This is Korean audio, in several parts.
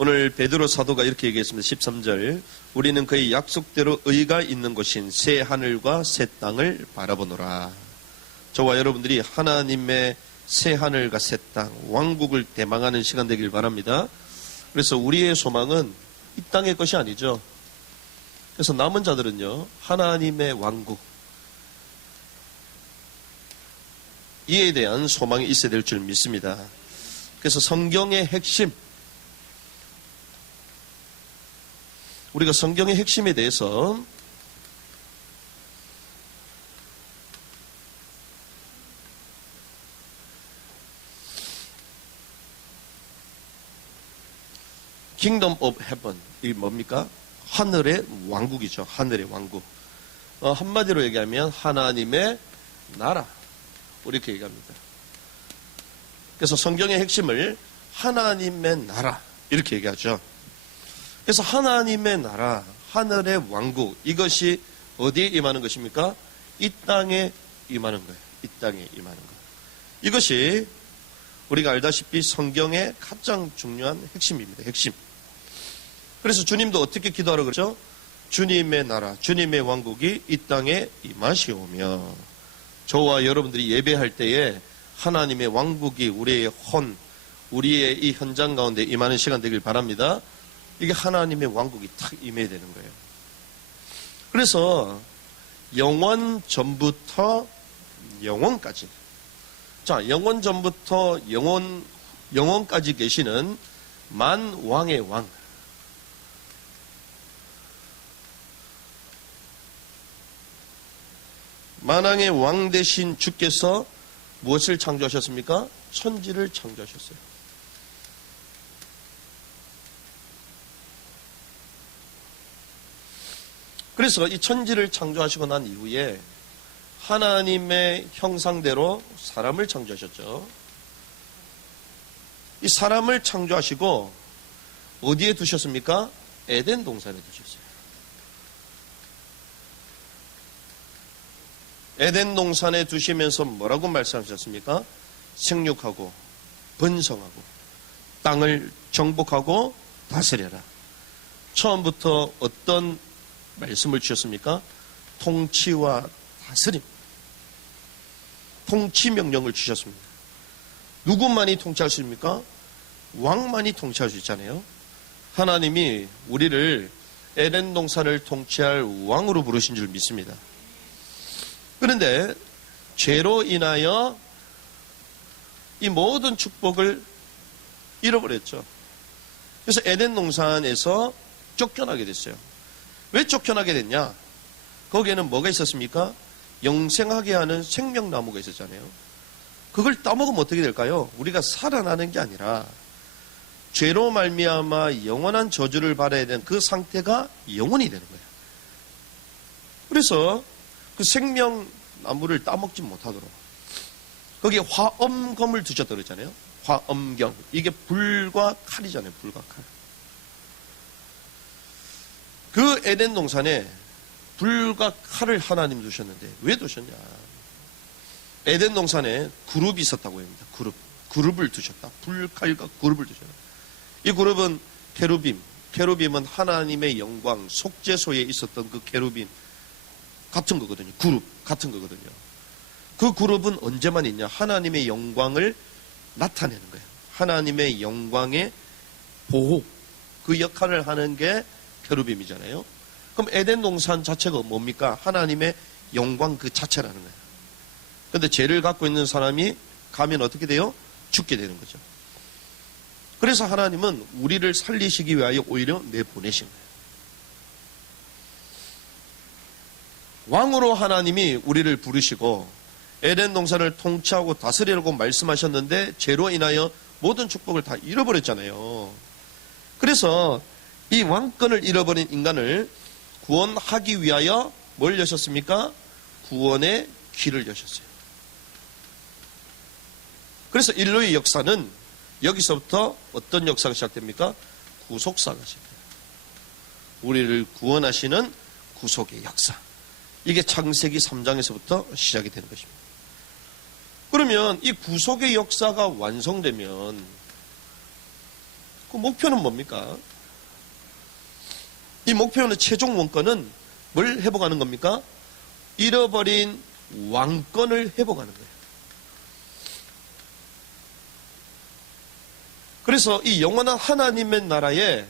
오늘 베드로 사도가 이렇게 얘기했습니다. 13절. 우리는 그의 약속대로 의가 있는 곳인 새 하늘과 새 땅을 바라보노라. 저와 여러분들이 하나님의 새 하늘과 새 땅, 왕국을 대망하는 시간 되길 바랍니다. 그래서 우리의 소망은 이 땅의 것이 아니죠. 그래서 남은 자들은요, 하나님의 왕국, 이에 대한 소망이 있어야 될 줄 믿습니다. 그래서 성경의 핵심, 우리가 성경의 핵심에 대해서 Kingdom of Heaven, 이 뭡니까? 하늘의 왕국이죠. 하늘의 왕국. 한마디로 얘기하면 하나님의 나라, 이렇게 얘기합니다. 그래서 성경의 핵심을 하나님의 나라, 이렇게 얘기하죠. 그래서 하나님의 나라, 하늘의 왕국, 이것이 어디에 임하는 것입니까? 이 땅에 임하는 거예요. 이 땅에 임하는 거. 이것이 우리가 알다시피 성경의 가장 중요한 핵심입니다. 핵심. 그래서 주님도 어떻게 기도하라고 그러죠? 주님의 나라, 주님의 왕국이 이 땅에 임하시오며, 저와 여러분들이 예배할 때에 하나님의 왕국이 우리의 우리의 이 현장 가운데 임하는 시간 되길 바랍니다. 이게 하나님의 왕국이 탁 임해야 되는 거예요. 그래서 영원 전부터 영원까지, 자, 영원 전부터 영원까지 계시는 만왕의 왕, 만왕의 왕 되신 주께서 무엇을 창조하셨습니까? 천지를 창조하셨어요. 그래서 이 천지를 창조하시고 난 이후에 하나님의 형상대로 사람을 창조하셨죠. 이 사람을 창조하시고 어디에 두셨습니까? 에덴 동산에 두셨어요. 에덴 동산에 두시면서 뭐라고 말씀하셨습니까? 생육하고 번성하고 땅을 정복하고 다스려라. 처음부터 어떤 말씀을 주셨습니까? 통치와 다스림, 통치 명령을 주셨습니다. 누구만이 통치할 수 있습니까? 왕만이 통치할 수 있잖아요. 하나님이 우리를 에덴 동산을 통치할 왕으로 부르신 줄 믿습니다. 그런데 죄로 인하여 이 모든 축복을 잃어버렸죠. 그래서 에덴 동산에서 쫓겨나게 됐어요. 왜 쫓겨나게 됐냐? 거기에는 뭐가 있었습니까? 영생하게 하는 생명나무가 있었잖아요. 그걸 따먹으면 어떻게 될까요? 우리가 살아나는 게 아니라 죄로 말미암아 영원한 저주를 받아야 되는 그 상태가 영원히 되는 거예요. 그래서 그 생명나무를 따먹지 못하도록 거기에 화엄검을 두셨다고 그랬잖아요. 화엄경, 이게 불과 칼이잖아요. 불과 칼. 그 에덴 동산에 불과 칼을 하나님 두셨는데 왜 두셨냐? 에덴 동산에 그룹이 있었다고 합니다. 그룹을 두셨다. 불칼과 그룹을 두셨다. 이 그룹은 케루빔은 하나님의 영광, 속죄소에 있었던 그 케루빔 같은 거거든요. 그룹 같은 거거든요. 그 그룹은 언제만 있냐? 하나님의 영광을 나타내는 거예요. 하나님의 영광의 보호, 그 역할을 하는 게 케루빔이잖아요. 그럼 에덴 동산 자체가 뭡니까? 하나님의 영광 그 자체라는 거예요. 그런데 죄를 갖고 있는 사람이 가면 어떻게 돼요? 죽게 되는 거죠. 그래서 하나님은 우리를 살리시기 위하여 오히려 내보내신 거예요. 왕으로 하나님이 우리를 부르시고 에덴 동산을 통치하고 다스리라고 말씀하셨는데 죄로 인하여 모든 축복을 다 잃어버렸잖아요. 그래서 이 왕권을 잃어버린 인간을 구원하기 위하여 뭘 여셨습니까? 구원의 길을 여셨어요. 그래서 인류의 역사는 여기서부터 어떤 역사가 시작됩니까? 구속사가 시작돼요. 우리를 구원하시는 구속의 역사. 이게 창세기 3장에서부터 시작이 되는 것입니다. 그러면 이 구속의 역사가 완성되면 그 목표는 뭡니까? 이 목표는 최종 원권은 뭘 회복하는 겁니까? 잃어버린 왕권을 회복하는 거예요. 그래서 이 영원한 하나님의 나라에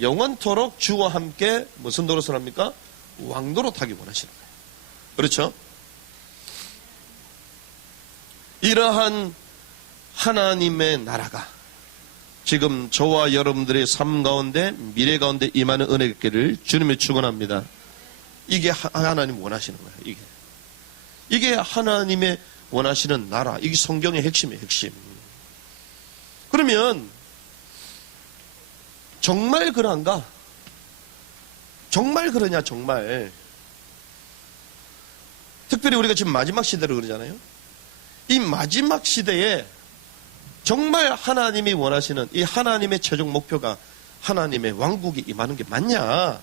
영원토록 주와 함께 무슨 노릇을 합니까? 왕노릇하기 원하시는 거예요. 그렇죠? 이러한 하나님의 나라가 지금 저와 여러분들의 삶 가운데 미래 가운데 임하는 은혜를 주님이 축원합니다. 이게 하나님 원하시는 거예요. 이게 하나님의 원하시는 나라. 이게 성경의 핵심이에요. 핵심. 그러면 정말 그런가? 정말 그러냐? 정말. 특별히 우리가 지금 마지막 시대로 그러잖아요. 이 마지막 시대에 정말 하나님이 원하시는 이 하나님의 최종 목표가 하나님의 왕국이 임하는 게 맞냐?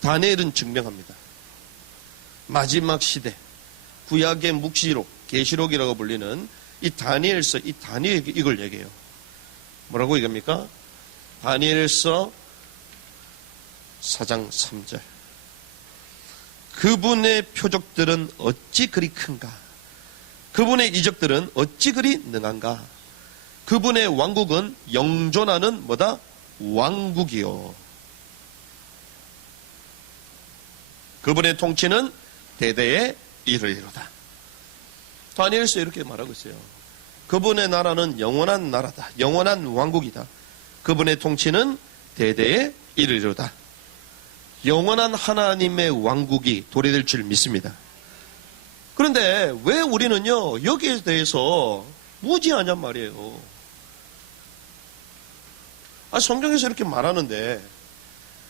다니엘은 증명합니다. 마지막 시대, 구약의 묵시록, 계시록이라고 불리는 이 다니엘서, 이 다니엘 이걸 얘기해요. 뭐라고 얘기합니까? 다니엘서 4장 3절. 그분의 표적들은 어찌 그리 큰가? 그분의 이적들은 어찌 그리 능한가? 그분의 왕국은 영존하는 뭐다? 왕국이요. 그분의 통치는 대대에 이르리로다. 다니엘서 이렇게 말하고 있어요. 그분의 나라는 영원한 나라다. 영원한 왕국이다. 그분의 통치는 대대에 이르리로다. 영원한 하나님의 왕국이 도래될 줄 믿습니다. 그런데 왜 우리는요 여기에 대해서 무지하냔 말이에요. 성경에서 이렇게 말하는데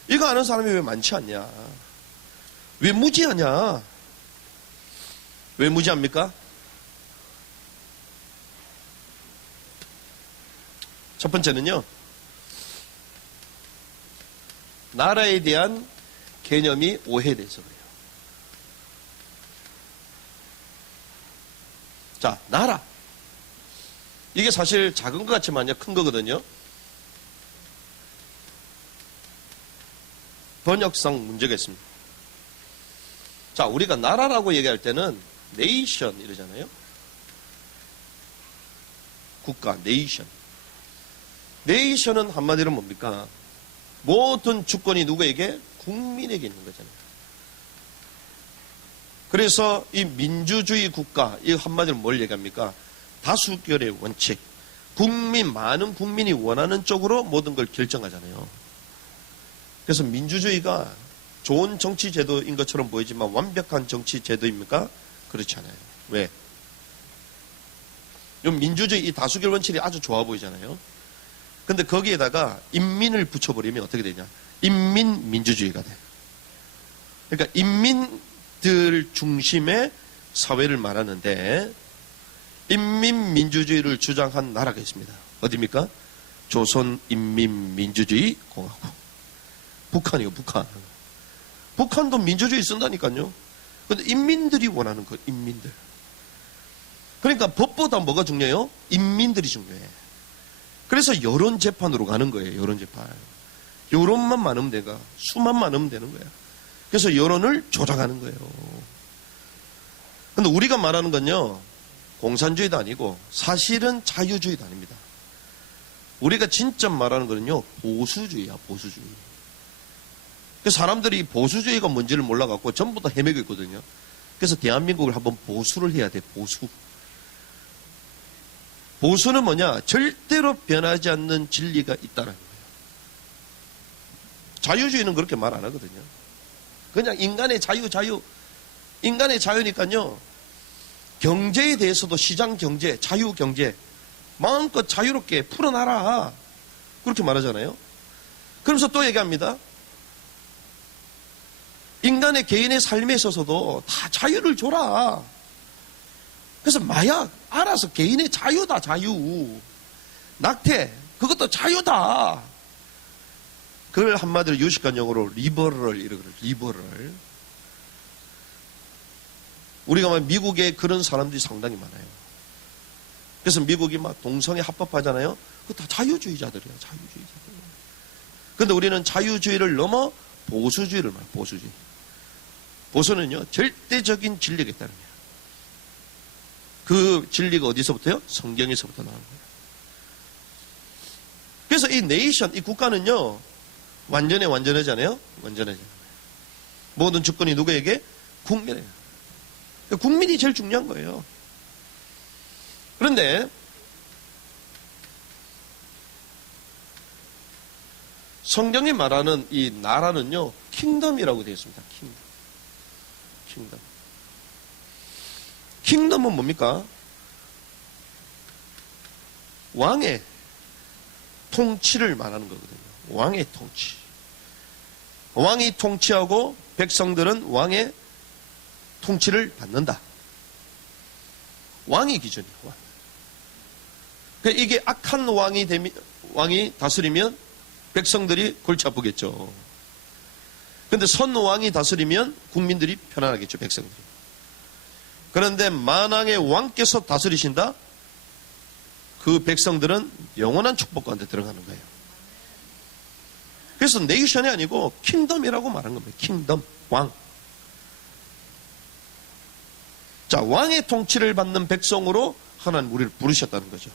이거 아는 사람이 왜 많지 않냐? 왜 무지하냐? 왜 무지합니까? 첫 번째는요, 나라에 대한 개념이 오해돼서 그래요. 자, 나라. 이게 사실 작은 것 같지만요, 큰 거거든요. 번역상 문제가 있습니다. 자, 우리가 나라라고 얘기할 때는 네이션 이러잖아요. 국가, 네이션. 네이션은 한마디로 뭡니까? 모든 주권이 누구에게? 국민에게 있는 거잖아요. 그래서 이 민주주의 국가, 이 한마디로 뭘 얘기합니까? 다수결의 원칙. 많은 국민이 원하는 쪽으로 모든 걸 결정하잖아요. 그래서 민주주의가 좋은 정치 제도인 것처럼 보이지만 완벽한 정치 제도입니까? 그렇지 않아요. 왜? 이 민주주의, 이 다수결 원칙이 아주 좋아 보이잖아요. 근데 거기에다가 인민을 붙여버리면 어떻게 되냐? 인민민주주의가 돼. 그러니까 인민들 중심의 사회를 말하는데 인민민주주의를 주장한 나라가 있습니다. 어디입니까? 조선인민민주주의 공화국. 북한이요, 북한. 북한도 민주주의 쓴다니까요. 근데 인민들이 원하는 거, 인민들. 그러니까 법보다 뭐가 중요해요? 인민들이 중요해. 그래서 여론 재판으로 가는 거예요. 여론 재판. 여론만 많으면 내가 수만 많으면 되는 거야. 그래서 여론을 조작하는 거예요. 근데 우리가 말하는 건요, 공산주의도 아니고 사실은 자유주의도 아닙니다. 우리가 진짜 말하는 거는요, 보수주의야, 보수주의. 사람들이 보수주의가 뭔지를 몰라갖고 전부 다 헤매고 있거든요. 그래서 대한민국을 한번 보수를 해야 돼, 보수. 보수는 뭐냐? 절대로 변하지 않는 진리가 있다는 거예요. 자유주의는 그렇게 말 안 하거든요. 그냥 인간의 자유. 인간의 자유니까요. 경제에 대해서도 시장 경제, 자유 경제, 마음껏 자유롭게 풀어놔라. 그렇게 말하잖아요. 그러면서 또 얘기합니다. 인간의 개인의 삶에 있어서도 다 자유를 줘라. 그래서 마약, 알아서 개인의 자유다, 자유. 낙태, 그것도 자유다. 그걸 한마디로 유식한 용어로 리버럴, 이러거든요. 리버럴. 우리가 막 미국에 그런 사람들이 상당히 많아요. 그래서 미국이 막 동성애 합법하잖아요. 그거 다 자유주의자들이에요. 자유주의자들. 근데 우리는 자유주의를 넘어 보수주의를 말해요. 보수주의. 보수는요, 절대적인 진리가 있다는 거예요. 그 진리가 어디서부터요? 성경에서부터 나오는 거예요. 그래서 이 네이션, 이 국가는요, 완전하잖아요? 완전하잖아요. 모든 주권이 누구에게? 국민이에요. 국민이 제일 중요한 거예요. 그런데 성경이 말하는 이 나라는요, 킹덤이라고 되어 있습니다. 킹덤. 킹덤은 뭡니까? 왕의 통치를 말하는 거거든요. 왕의 통치. 왕이 통치하고 백성들은 왕의 통치를 받는다. 왕이 기준이에요. 왕. 그러니까 이게 악한 왕이 다스리면 백성들이 골치 아프겠죠. 그런데 선왕이 다스리면 국민들이 편안하겠죠. 백성들이. 그런데 만왕의 왕께서 다스리신다? 그 백성들은 영원한 축복 가운데 들어가는 거예요. 그래서 네이션이 아니고 킹덤이라고 말한 겁니다. 킹덤, 왕. 자, 왕의 통치를 받는 백성으로 하나님 우리를 부르셨다는 거죠.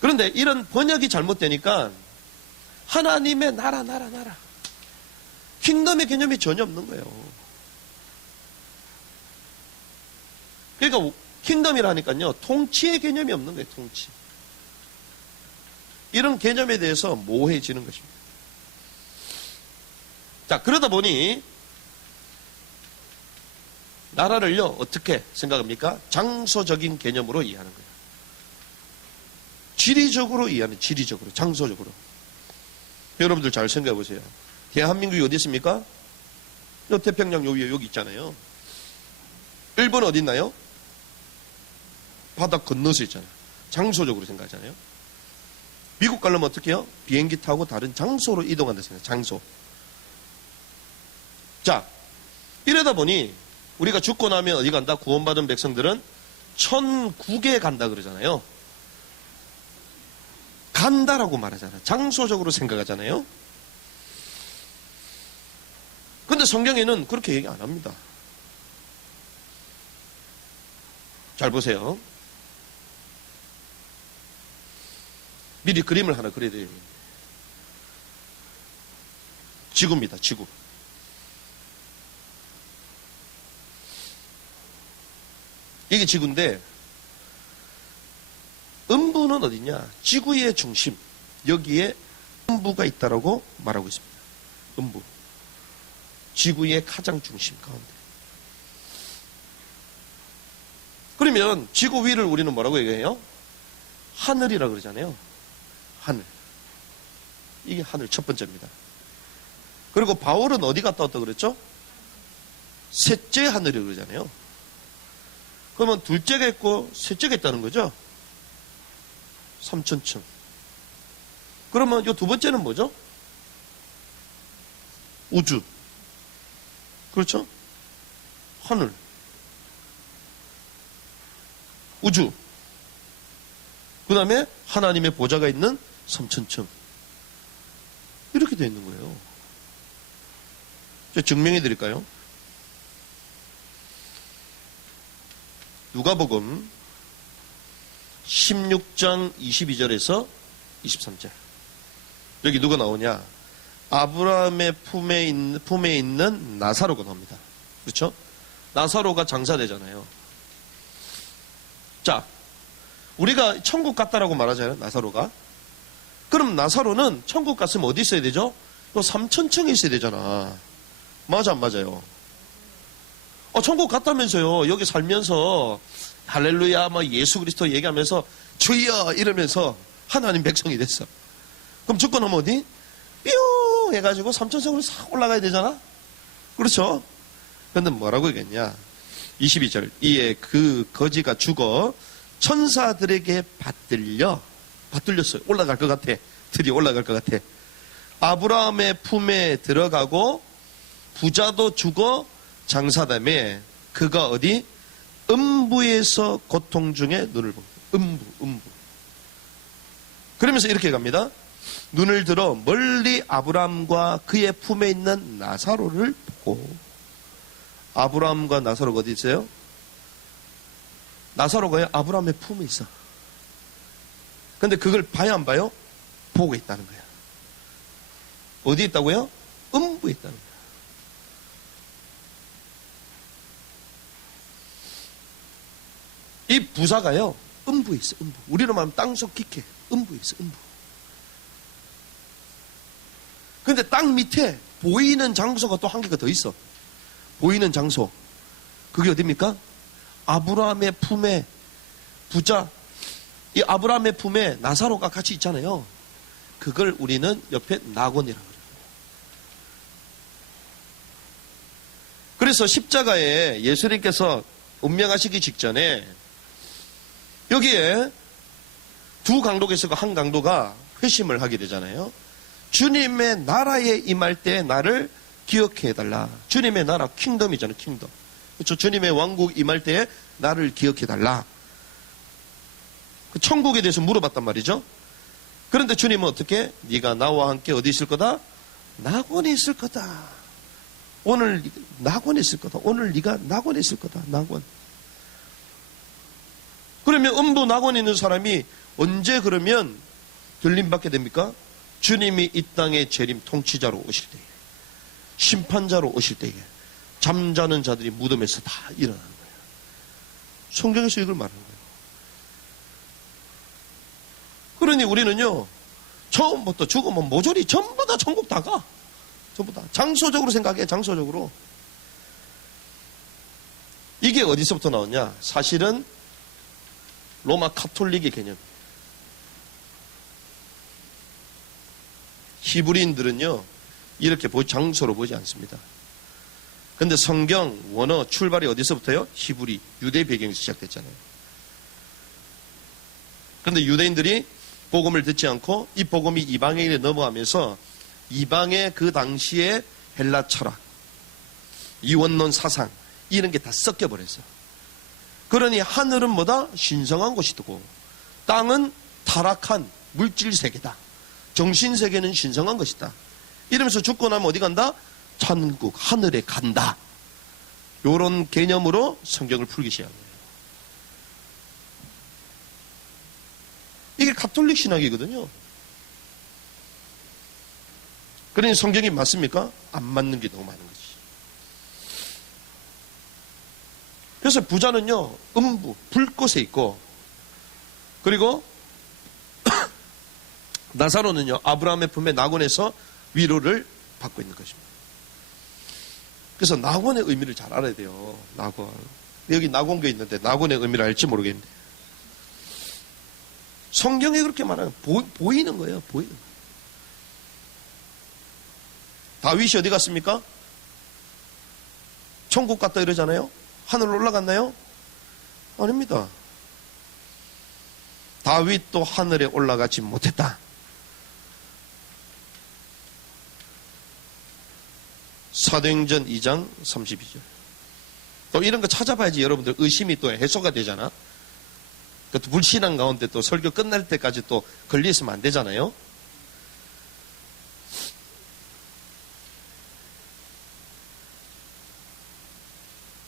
그런데 이런 번역이 잘못되니까 하나님의 나라. 킹덤의 개념이 전혀 없는 거예요. 그러니까 킹덤이라니까요, 통치의 개념이 없는 거예요, 통치. 이런 개념에 대해서 모호해지는 것입니다. 자, 그러다 보니 나라를요, 어떻게 생각합니까? 장소적인 개념으로 이해하는 거예요. 지리적으로 이해하는, 지리적으로, 장소적으로. 여러분들 잘 생각해 보세요. 대한민국이 어디 있습니까? 태평양 요 위에 여기 있잖아요. 일본 어디 있나요? 바다 건너서 있잖아요. 장소적으로 생각하잖아요. 미국 가려면 어떻게 해요? 비행기 타고 다른 장소로 이동한다 생각해요. 장소. 자, 이러다 보니 우리가 죽고 나면 어디 간다? 구원받은 백성들은 천국에 간다 그러잖아요. 간다라고 말하잖아요. 장소적으로 생각하잖아요. 근데 성경에는 그렇게 얘기 안 합니다. 잘 보세요. 미리 그림을 하나 그려야 돼요. 지구입니다. 지구. 이게 지구인데 음부는 어디냐? 지구의 중심. 여기에 음부가 있다라고 말하고 있습니다. 음부. 지구의 가장 중심 가운데. 그러면 지구 위를 우리는 뭐라고 얘기해요? 하늘이라고 그러잖아요. 하늘. 이게 하늘 첫 번째입니다. 그리고 바울은 어디 갔다 왔다고 그랬죠? 셋째 하늘이라고 그러잖아요. 그러면 둘째가 있고 셋째가 있다는 거죠? 3천층. 그러면 이 두 번째는 뭐죠? 우주. 그렇죠? 하늘. 우주. 그 다음에 하나님의 보좌가 있는 3천층. 이렇게 되어 있는 거예요. 제가 증명해 드릴까요? 누가복음 16장 22절에서 23절. 여기 누가 나오냐? 아브라함의 품에 있는 나사로가 나옵니다. 그렇죠? 나사로가 장사되잖아요. 자, 우리가 천국 갔다라고 말하잖아요. 나사로가. 그럼 나사로는 천국 갔으면 어디 있어야 되죠? 또 3천층에 있어야 되잖아. 맞아 안 맞아요? 천국 갔다면서요. 여기 살면서 할렐루야 막 예수 그리스도 얘기하면서 주여 이러면서 하나님 백성이 됐어. 그럼 죽고 나면 어디? 뿅 해가지고 3천성으로 싹 올라가야 되잖아. 그렇죠? 그런데 뭐라고 얘기했냐? 22절. 이에 그 거지가 죽어 천사들에게 받들렸어요. 올라갈 것 같아. 드디어 올라갈 것 같아. 아브라함의 품에 들어가고 부자도 죽어 장사담에 그가 어디? 음부에서 고통 중에 눈을 봅니다. 음부. 그러면서 이렇게 갑니다. 눈을 들어 멀리 아브라함과 그의 품에 있는 나사로를 보고. 아브라함과 나사로가 어디 있어요? 나사로가 아브라함의 품에 있어. 근데 그걸 봐야 안 봐요? 보고 있다는 거야. 어디 있다고요? 음부에 있다는 거야. 이 부사가요, 음부에 있어, 음부. 우리로 말하면 땅속 깊게, 음부에 있어, 음부. 근데 땅 밑에 보이는 장소가 또 한 개가 더 있어. 보이는 장소. 그게 어디입니까? 아브라함의 품에 부자, 이 아브라함의 품에 나사로가 같이 있잖아요. 그걸 우리는 옆에 낙원이라고 그래요. 그래서 십자가에 예수님께서 운명하시기 직전에 여기에 두 강도가 있었고 한 강도가 회심을 하게 되잖아요. 주님의 나라에 임할 때 나를 기억해 달라. 주님의 나라, 킹덤이잖아요, 킹덤. 그렇죠? 주님의 왕국 임할 때 나를 기억해 달라. 그 천국에 대해서 물어봤단 말이죠. 그런데 주님은 어떻게? 네가 나와 함께 어디 있을 거다? 낙원에 있을 거다. 오늘 낙원에 있을 거다. 오늘 네가 낙원에 있을 거다. 낙원. 그러면 음부 낙원에 있는 사람이 언제 그러면 들림받게 됩니까? 주님이 이 땅의 재림 통치자로 오실 때에, 심판자로 오실 때에 잠자는 자들이 무덤에서 다 일어나는 거예요. 성경에서 이걸 말하는 거예요. 그러니 우리는요, 처음부터 죽으면 모조리 전부 다 천국 다 가. 전부 다. 장소적으로 생각해, 장소적으로. 이게 어디서부터 나왔냐? 사실은 로마 카톨릭의 개념. 히브리인들은요, 이렇게 장소로 보지 않습니다. 근데 성경 원어 출발이 어디서부터요? 히브리, 유대 배경에서 시작됐잖아요. 근데 유대인들이 복음을 듣지 않고 이 복음이 이방인에 넘어가면서 이방의 그 당시의 헬라 철학, 이원론 사상, 이런 게 다 섞여버렸어요. 그러니 하늘은 뭐다? 신성한 곳이고 땅은 타락한 물질 세계다. 정신 세계는 신성한 것이다. 이러면서 죽고 나면 어디 간다? 천국, 하늘에 간다. 이런 개념으로 성경을 풀기 시작한 거예요. 이게 가톨릭 신학이거든요. 그러니 성경이 맞습니까? 안 맞는 게 너무 많은 거지. 그래서 부자는요, 음부, 불꽃에 있고, 그리고 나사로는요, 아브라함의 품에 낙원에서 위로를 받고 있는 것입니다. 그래서 낙원의 의미를 잘 알아야 돼요. 낙원. 여기 낙원교회 있는데 낙원의 의미를 알지 모르겠는데. 성경에 그렇게 말하면 보이는 거예요. 보이는 거예요. 다윗이 어디 갔습니까? 천국 갔다 이러잖아요. 하늘로 올라갔나요? 아닙니다. 다윗도 하늘에 올라가지 못했다. 사도행전 2장 32절. 또 이런 거 찾아봐야지 여러분들 의심이 또 해소가 되잖아. 그것도 불신앙 가운데 또 설교 끝날 때까지 또 걸려있으면 안 되잖아요.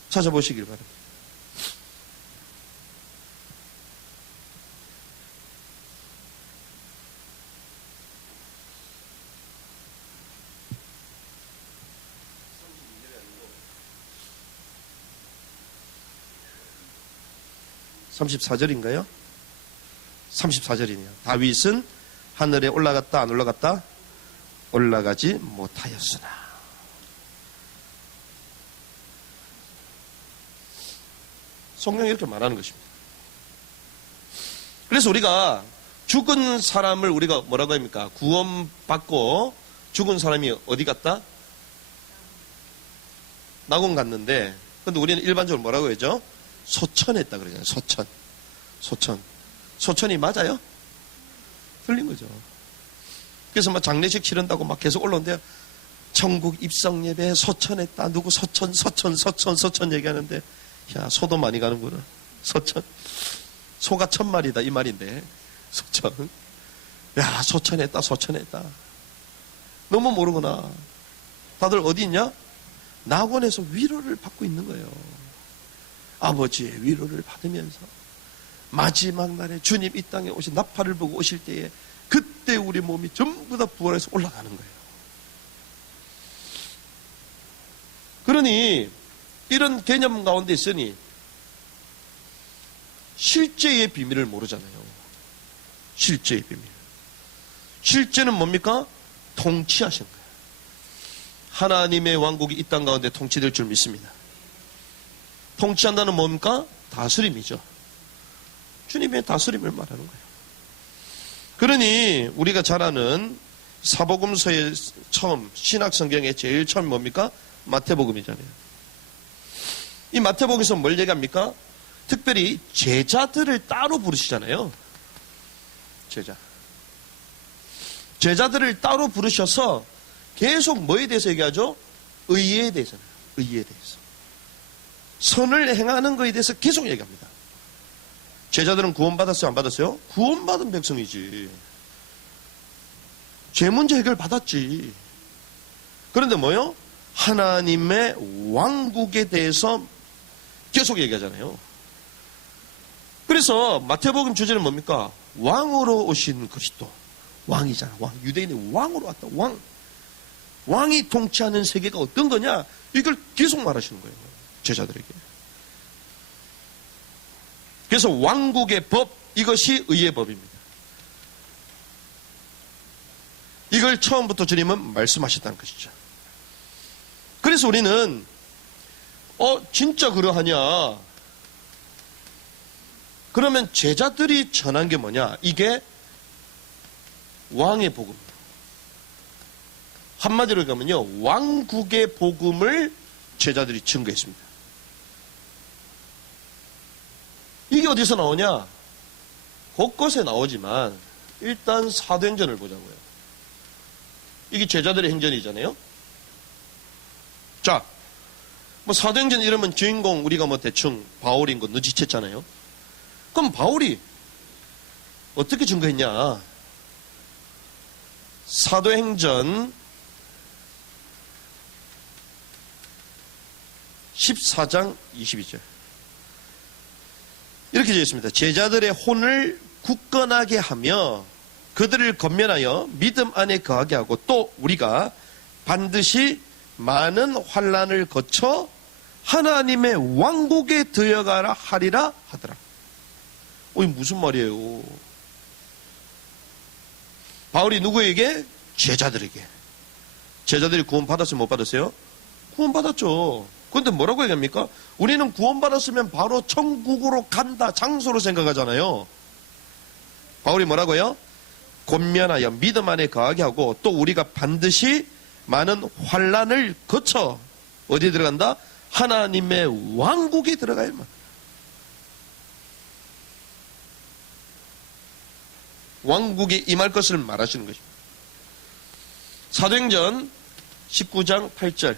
찾아보시길 바랍니다. (34절인가요) 34절이네요. 다윗은 하늘에 올라갔다 안 올라갔다? 올라가지 못하였으나. 성경이 이렇게 말하는 것입니다. 그래서 우리가 죽은 사람을 우리가 뭐라고 합니까? 구원받고 죽은 사람이 어디 갔다? 낙원 갔는데, 근데 우리는 일반적으로 뭐라고 하죠? 소천했다 그러잖아요. 소천이 맞아요? 틀린 거죠. 그래서 막 장례식 치른다고 막 계속 올라오는데 천국 입성 예배 서천했다. 누구 서천 얘기하는데, 야, 소도 많이 가는구나. 서천. 소가 1000마리다 이 말인데, 서천. 야, 서천했다. 너무 모르구나. 다들 어디 있냐? 낙원에서 위로를 받고 있는 거예요. 아버지의 위로를 받으면서 마지막 날에 주님 이 땅에 오신 나팔을 보고 오실 때에 그때 우리 몸이 전부 다 부활해서 올라가는 거예요. 그러니 이런 개념 가운데 있으니 실제의 비밀을 모르잖아요. 실제의 비밀. 실제는 뭡니까? 통치하신 거예요. 하나님의 왕국이 이 땅 가운데 통치될 줄 믿습니다. 통치한다는 뭡니까? 다스림이죠. 주님의 다스림을 말하는 거예요. 그러니 우리가 잘 아는 사복음서의 처음, 신약성경의 제일 처음 뭡니까? 마태복음이잖아요. 이 마태복음에서 뭘 얘기합니까? 특별히 제자들을 따로 부르시잖아요. 제자들을 따로 부르셔서 계속 뭐에 대해서 얘기하죠? 의에 대해서는. 의에 대해서. 선을 행하는 것에 대해서 계속 얘기합니다. 제자들은 구원받았어요? 안 받았어요? 구원받은 백성이지. 죄 문제 해결 받았지. 그런데 뭐요? 하나님의 왕국에 대해서 계속 얘기하잖아요. 그래서 마태복음 주제는 뭡니까? 왕으로 오신 그리스도. 왕이잖아. 왕. 유대인이 왕으로 왔다. 왕. 왕이 통치하는 세계가 어떤 거냐? 이걸 계속 말하시는 거예요. 제자들에게. 그래서 왕국의 법, 이것이 의의 법입니다. 이걸 처음부터 주님은 말씀하셨다는 것이죠. 그래서 우리는 진짜 그러하냐? 그러면 제자들이 전한 게 뭐냐? 이게 왕의 복음. 한마디로 가면요, 왕국의 복음을 제자들이 증거했습니다. 이게 어디서 나오냐? 곳곳에 나오지만 일단 사도행전을 보자고요. 이게 제자들의 행전이잖아요. 자, 뭐 사도행전 이러면 주인공 우리가 뭐 대충 바울인 거 눈치챘잖아요. 그럼 바울이 어떻게 증거했냐? 사도행전 14장 22절. 이렇게 되어 있습니다. 제자들의 혼을 굳건하게 하며 그들을 건면하여 믿음 안에 거하게 하고 또 우리가 반드시 많은 환난을 거쳐 하나님의 왕국에 들어가라 하리라 하더라. 이게 무슨 말이에요? 바울이 누구에게? 제자들에게. 제자들이 구원 받았어요? 못 받았어요? 구원 받았죠. 그런데 뭐라고 얘기합니까? 우리는 구원받았으면 바로 천국으로 간다, 장소로 생각하잖아요. 바울이 뭐라고요? 권면하여 믿음 안에 거하게 하고 또 우리가 반드시 많은 환난을 거쳐 어디에 들어간다? 하나님의 왕국에 들어가야만. 왕국에 임할 것을 말하시는 것입니다. 사도행전 19장 8절.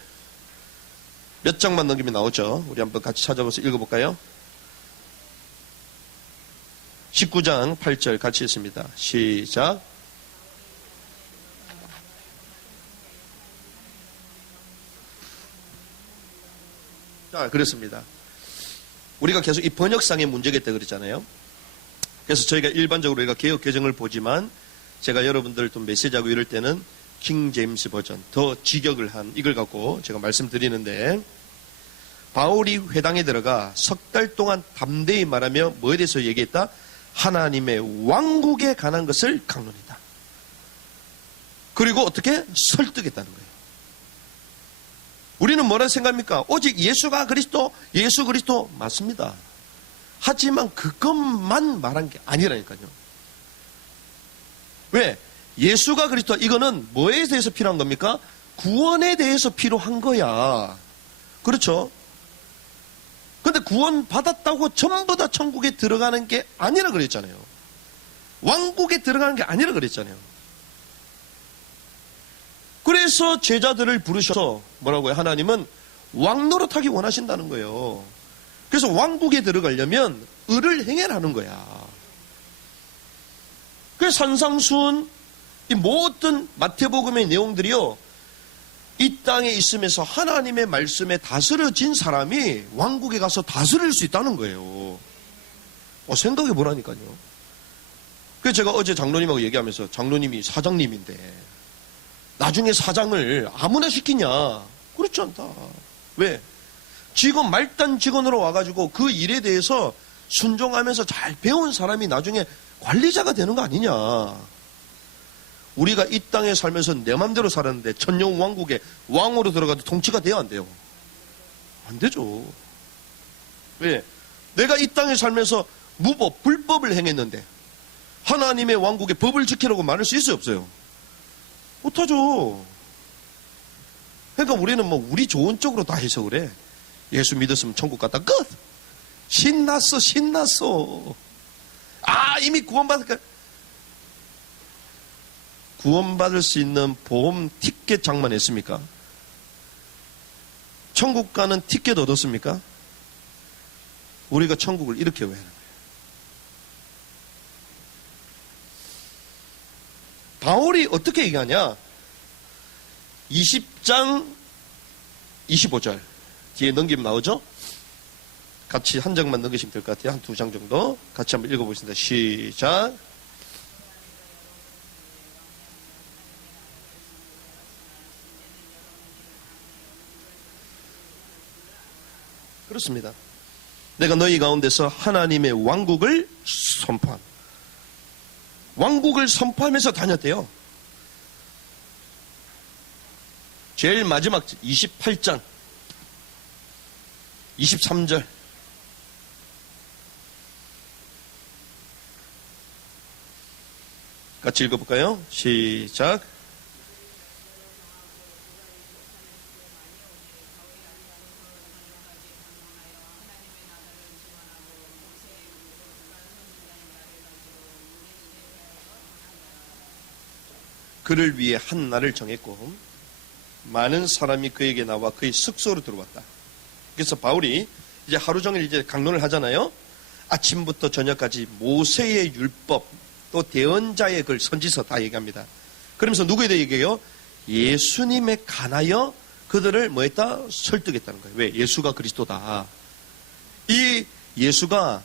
몇 장만 넘기면 나오죠. 우리 한번 같이 찾아봐서 읽어볼까요? 19장 8절 같이 읽습니다. 시작. 자, 그렇습니다. 우리가 계속 이 번역상의 문제가 있다고 그랬잖아요. 그래서 저희가 일반적으로 우리가 개역 개정을 보지만 제가 여러분들 좀 메시지하고 이럴 때는 킹 제임스 버전, 더 직역을 한 이걸 갖고 제가 말씀드리는데, 바울이 회당에 들어가 석 달 동안 담대히 말하며 뭐에 대해서 얘기했다? 하나님의 왕국에 관한 것을 강론했다. 그리고 어떻게? 설득했다는 거예요. 우리는 뭐라 생각합니까? 오직 예수가 그리스도, 예수 그리스도 맞습니다. 하지만 그것만 말한 게 아니라니까요. 왜? 예수가 그리스도, 이거는 뭐에 대해서 필요한 겁니까? 구원에 대해서 필요한 거야. 그렇죠? 근데 구원 받았다고 전부 다 천국에 들어가는 게 아니라 그랬잖아요. 왕국에 들어가는 게 아니라 그랬잖아요. 그래서 제자들을 부르셔서 뭐라고요? 하나님은 왕 노릇하기 원하신다는 거예요. 그래서 왕국에 들어가려면 의를 행해라는 거야. 그래서 산상수훈 이 모든 마태복음의 내용들이요, 이 땅에 있으면서 하나님의 말씀에 다스려진 사람이 왕국에 가서 다스릴 수 있다는 거예요. 생각해 보라니까요. 그래서 제가 어제 장로님하고 얘기하면서, 장로님이 사장님인데 나중에 사장을 아무나 시키냐? 그렇지 않다. 왜? 직원, 말단 직원으로 와가지고 그 일에 대해서 순종하면서 잘 배운 사람이 나중에 관리자가 되는 거 아니냐. 우리가 이 땅에 살면서 내 맘대로 살았는데 천년 왕국에 왕으로 들어가도 통치가 돼요, 안 돼요? 안 되죠. 왜? 내가 이 땅에 살면서 무법, 불법을 행했는데 하나님의 왕국의 법을 지키라고 말할 수 있어요, 없어요? 못하죠. 그러니까 우리는 뭐 우리 좋은 쪽으로 다 해서 그래. 예수 믿었으면 천국 갔다 끝. 신났어, 신났어. 이미 구원받을 수 있는 보험 티켓 장만했습니까? 천국 가는 티켓 얻었습니까? 우리가 천국을 이렇게 왜 하는 거예요? 바울이 어떻게 얘기하냐? 20장 25절 뒤에 넘기면 나오죠? 같이 한 장만 넘기시면 될 것 같아요. 한 두 장 정도 같이 한번 읽어보겠습니다. 시작. 그렇습니다. 내가 너희 가운데서 하나님의 왕국을 선포함. 왕국을 선포하면서 다녔대요. 제일 마지막 28장 23절 같이 읽어볼까요? 시작. 그를 위해 한 날을 정했고 많은 사람이 그에게 나와 그의 숙소로 들어왔다. 그래서 바울이 이제 하루 종일 이제 강론을 하잖아요. 아침부터 저녁까지 모세의 율법 또 대언자의 글 선지서 다 얘기합니다. 그러면서 누구에 대해 얘기해요? 예수님에 관하여 그들을 뭐 했다? 설득했다는 거예요. 왜? 예수가 그리스도다. 이 예수가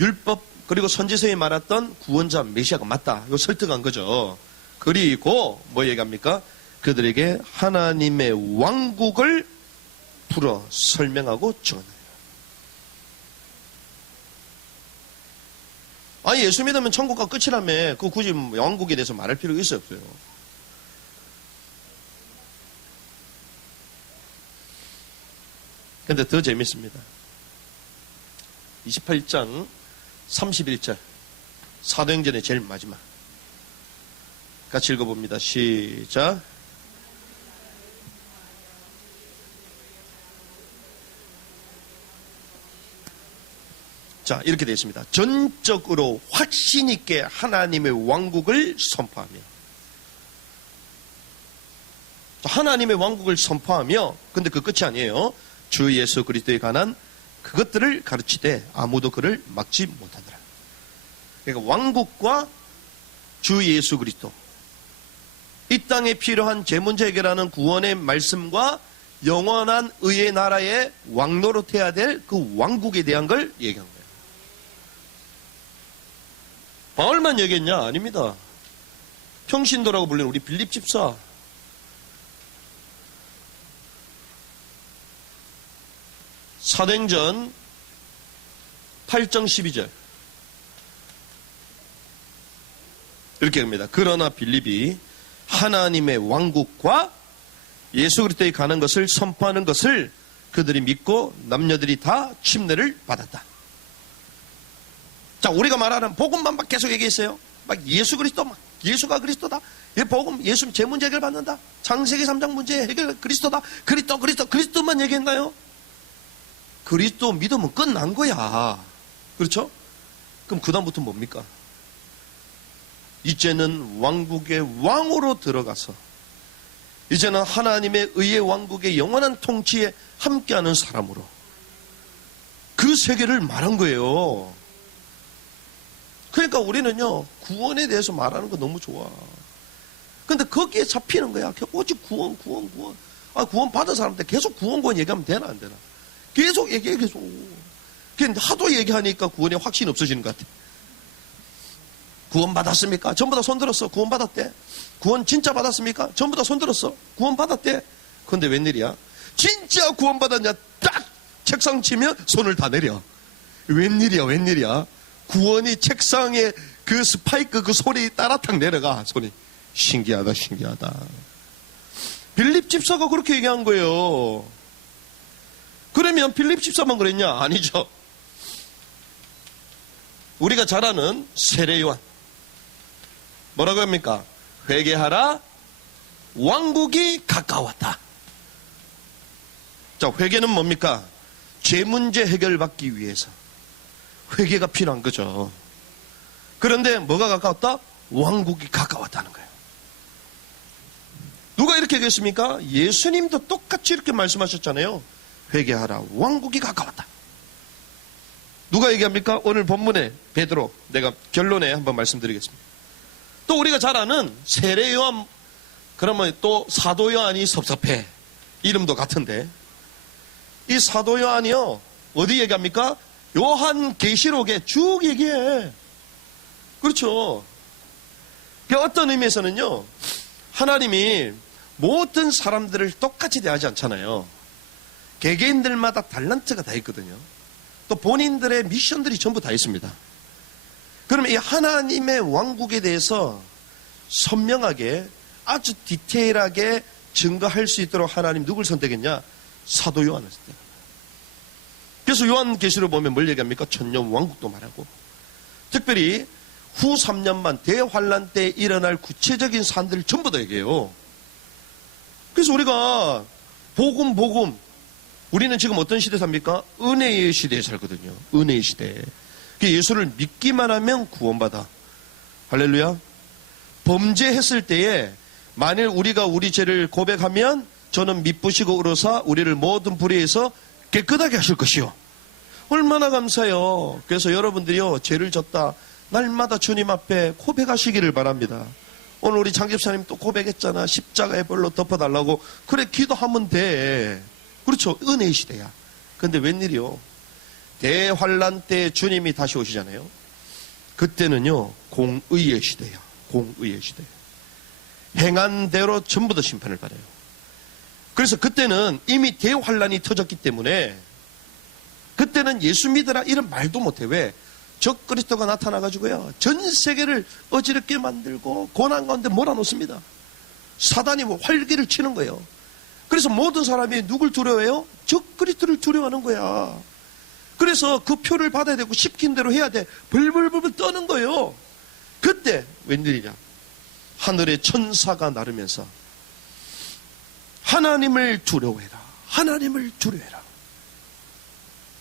율법 그리고 선지서에 말했던 구원자 메시아가 맞다. 이거 설득한 거죠. 그리고 뭐 얘기합니까? 그들에게 하나님의 왕국을 풀어 설명하고 전해요. 예수 믿으면 천국과 끝이라며 그 굳이 왕국에 대해서 말할 필요가 있어요, 없어요? 근데 더 재밌습니다. 28장 31절 사도행전의 제일 마지막 같이 읽어봅니다. 시작. 자, 이렇게 되어 있습니다. 전적으로 확신 있게 하나님의 왕국을 선포하며, 하나님의 왕국을 선포하며, 근데 그 끝이 아니에요. 주 예수 그리스도에 관한 그것들을 가르치되 아무도 그를 막지 못하더라. 그러니까 왕국과 주 예수 그리스도, 이 땅에 필요한 죄 문제 해결하는 구원의 말씀과 영원한 의의 나라의 왕노릇해야 될 그 왕국에 대한 걸 얘기한 거예요. 바울만 얘기했냐? 아닙니다. 평신도라고 불리는 우리 빌립 집사, 사도행전 8장 12절 이렇게 합니다. 그러나 빌립이 하나님의 왕국과 예수 그리스도에 가는 것을 선포하는 것을 그들이 믿고 남녀들이 다 침례를 받았다. 자, 우리가 말하는 복음만 막 계속 얘기했어요. 막 예수 그리스도, 막 예수가 그리스도다. 복음, 예수 제 문제 해결 받는다. 창세기 3장 문제 해결 그리스도다. 그리스도만 얘기했나요? 그리스도 믿으면 끝난 거야. 그렇죠? 그럼 그다음부터 뭡니까? 이제는 왕국의 왕으로 들어가서 이제는 하나님의 의의 왕국의 영원한 통치에 함께하는 사람으로 그 세계를 말한 거예요. 그러니까 우리는요, 구원에 대해서 말하는 거 너무 좋아. 근데 거기에 잡히는 거야. 오직 구원. 구원 받은 사람한테 계속 구원 얘기하면 되나 안 되나? 계속 얘기해, 계속. 그런데 하도 얘기하니까 구원에 확신이 없어지는 것 같아. 구원 받았습니까? 전부 다 손들었어. 구원 받았대. 구원 진짜 받았습니까? 전부 다 손들었어. 구원 받았대. 그런데 웬일이야? 진짜 구원 받았냐? 딱 책상 치면 손을 다 내려. 웬일이야? 구원이 책상에 그 스파이크 그 소리 따라탁 내려가, 손이. 신기하다. 빌립 집사가 그렇게 얘기한 거예요. 그러면 빌립 집사만 그랬냐? 아니죠. 우리가 잘 아는 세례 요한. 뭐라고 합니까? 회개하라, 왕국이 가까웠다. 자, 회개는 뭡니까? 죄 문제 해결받기 위해서 회개가 필요한 거죠. 그런데 뭐가 가까웠다? 왕국이 가까웠다는 거예요. 누가 이렇게 얘기했습니까? 예수님도 똑같이 이렇게 말씀하셨잖아요. 회개하라, 왕국이 가까웠다. 누가 얘기합니까? 오늘 본문에 베드로, 내가 결론에 한번 말씀드리겠습니다. 또 우리가 잘 아는 세례 요한, 그러면 또 사도 요한이 섭섭해. 이름도 같은데. 이 사도 요한이요, 어디 얘기합니까? 요한 계시록에 쭉 얘기해. 그렇죠. 어떤 의미에서는요, 하나님이 모든 사람들을 똑같이 대하지 않잖아요. 개개인들마다 달란트가 다 있거든요. 또 본인들의 미션들이 전부 다 있습니다. 그러면 이 하나님의 왕국에 대해서 선명하게 아주 디테일하게 증거할 수 있도록 하나님 누굴 선택했냐? 사도 요한을 선택합니다. 그래서 요한계시록 보면 뭘 얘기합니까? 천년 왕국도 말하고, 특별히 후 3년만 대환란 때 일어날 구체적인 사안들을 전부 다 얘기해요. 그래서 우리가 복음, 우리는 지금 어떤 시대에 삽니까? 은혜의 시대에 살거든요. 은혜의 시대. 예수를 믿기만 하면 구원받아. 할렐루야. 범죄했을 때에 만일 우리가 우리 죄를 고백하면 저는 미쁘시고 의로사 우리를 모든 불의에서 깨끗하게 하실 것이요. 얼마나 감사해요. 그래서 여러분들이요, 죄를 졌다, 날마다 주님 앞에 고백하시기를 바랍니다. 오늘 우리 장 집사님 또 고백했잖아. 십자가의 벌로 덮어달라고. 그래, 기도하면 돼. 그렇죠. 은혜의 시대야. 근데 웬일이요? 대환란 때 주님이 다시 오시잖아요. 그때는요, 공의의 시대야. 공의의 시대. 행한 대로 전부 다 심판을 받아요. 그래서 그때는 이미 대환란이 터졌기 때문에 그때는 예수 믿으라 이런 말도 못해. 왜? 적 그리스도가 나타나가지고요, 전 세계를 어지럽게 만들고 고난 가운데 몰아놓습니다. 사단이 활기를 치는 거예요. 그래서 모든 사람이 누굴 두려워해요? 적 그리스도를 두려워하는 거야. 그래서 그 표를 받아야 되고 시킨 대로 해야 돼. 벌벌벌 떠는 거예요. 그때 웬일이냐? 하늘의 천사가 나르면서 하나님을 두려워해라. 하나님을 두려워해라.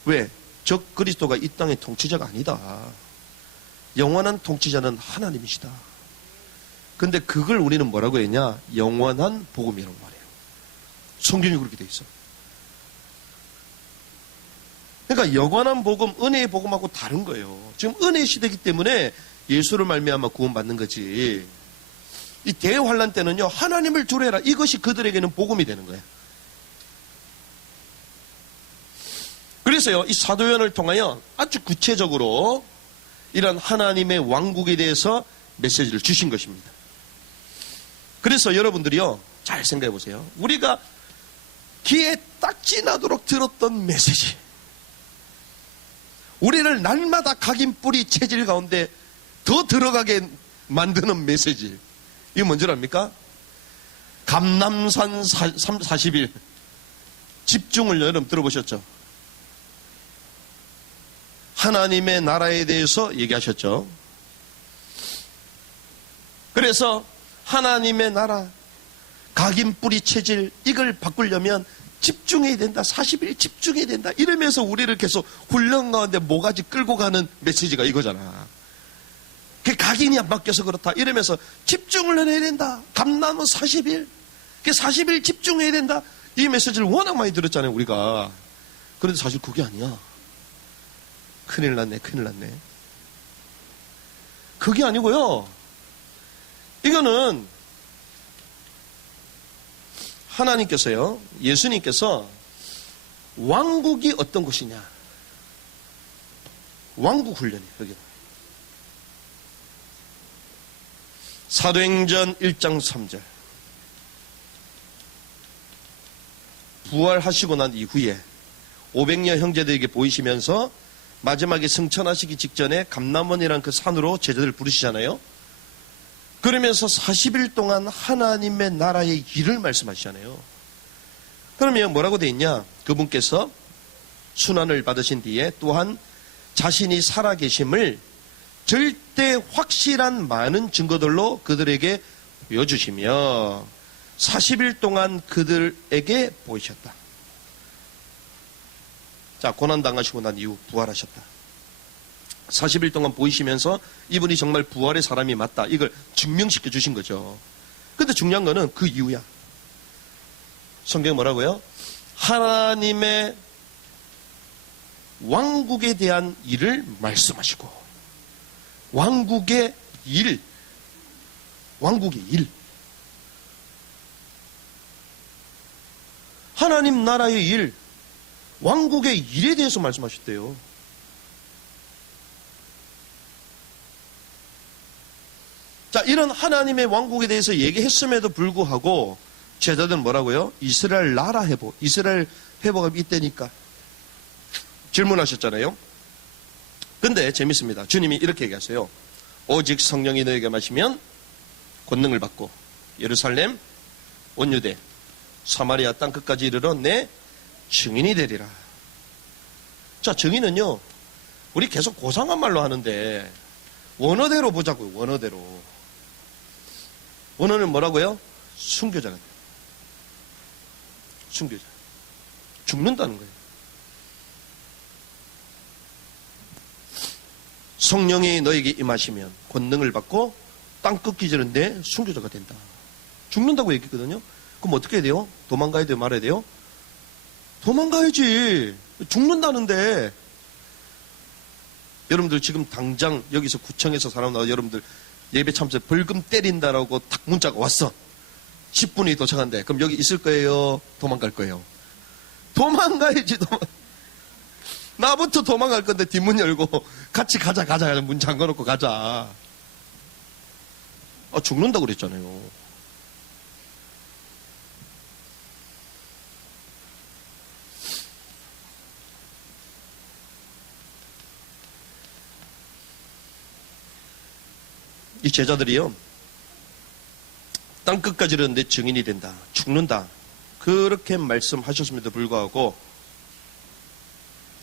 왜? 적 그리스도가 이 땅의 통치자가 아니다. 영원한 통치자는 하나님이시다. 근데 그걸 우리는 뭐라고 했냐? 영원한 복음이라고 말해요. 성경이 그렇게 돼 있어. 그러니까 영원한 복음, 은혜의 복음하고 다른 거예요. 지금 은혜의 시대이기 때문에 예수를 말미암아 구원받는 거지. 이 대환란 때는요, 하나님을 두려워해라. 이것이 그들에게는 복음이 되는 거예요. 그래서요, 이 사도 요한을 통하여 아주 구체적으로 이런 하나님의 왕국에 대해서 메시지를 주신 것입니다. 그래서 여러분들이요, 잘 생각해 보세요. 우리가 귀에 딱지 나도록 들었던 메시지, 우리를 날마다 각인 뿌리 체질 가운데 더 들어가게 만드는 메시지, 이게 뭔지 압니까? 감람산 40일 집중을 여러분 들어보셨죠? 하나님의 나라에 대해서 얘기하셨죠. 그래서 하나님의 나라, 각인 뿌리 체질, 이걸 바꾸려면 집중해야 된다. 40일 집중해야 된다. 이러면서 우리를 계속 훈련 가운데 모가지 끌고 가는 메시지가 이거잖아. 그 각인이 안 바뀌어서 그렇다. 이러면서 집중을 해야 된다. 감남은 40일. 그러니까 40일 집중해야 된다. 이 메시지를 워낙 많이 들었잖아요, 우리가. 그런데 사실 그게 아니야. 큰일 났네, 큰일 났네. 그게 아니고요. 이거는 하나님께서요, 예수님께서 왕국이 어떤 것이냐. 왕국 훈련이에요, 여기는. 사도행전 1장 3절. 부활하시고 난 이후에 500여 형제들에게 보이시면서 마지막에 승천하시기 직전에 감람원이라는 그 산으로 제자들을 부르시잖아요. 그러면서 40일 동안 하나님의 나라의 일을 말씀하시잖아요. 그러면 뭐라고 돼 있냐? 그분께서 순환을 받으신 뒤에 또한 자신이 살아계심을 절대 확실한 많은 증거들로 그들에게 보여주시며 40일 동안 그들에게 보이셨다. 자, 고난당하시고 난 이후 부활하셨다. 40일 동안 보이시면서 이분이 정말 부활의 사람이 맞다. 이걸 증명시켜 주신 거죠. 근데 중요한 거는 그 이유야. 성경이 뭐라고요? 하나님의 왕국에 대한 일을 말씀하시고 왕국의 일, 왕국의 일. 하나님 나라의 일, 왕국의 일에 대해서 말씀하셨대요. 자, 이런 하나님의 왕국에 대해서 얘기했음에도 불구하고 제자들은 뭐라고요? 이스라엘 나라 회복, 이스라엘 회복이 이때니까 질문하셨잖아요. 근데 재밌습니다. 주님이 이렇게 얘기하세요. 오직 성령이 너에게 마시면 권능을 받고 예루살렘, 온 유대, 사마리아 땅 끝까지 이르러 내 증인이 되리라. 자, 증인은요, 우리 계속 고상한 말로 하는데 원어대로 보자고요. 원어대로. 원어는 뭐라고요? 순교자가 돼요. 순교자. 죽는다는 거예요. 성령이 너에게 임하시면 권능을 받고 땅 끝기 전에 순교자가 된다. 죽는다고 얘기했거든요. 그럼 어떻게 해야 돼요? 도망가야 돼요? 말아야 돼요? 도망가야지. 죽는다는데. 여러분들 지금 당장 여기서 구청에서 사람 나와 여러분들 예배 참석 벌금 때린다라고 딱 문자가 왔어. 10분이 도착한대. 그럼 여기 있을 거예요? 도망갈 거예요? 도망가야지. 나부터 도망갈 건데 뒷문 열고 같이 가자 문 잠궈놓고 가자. 죽는다고 그랬잖아요. 이 제자들이요, 땅끝까지는 내 증인이 된다. 죽는다. 그렇게 말씀하셨음에도 불구하고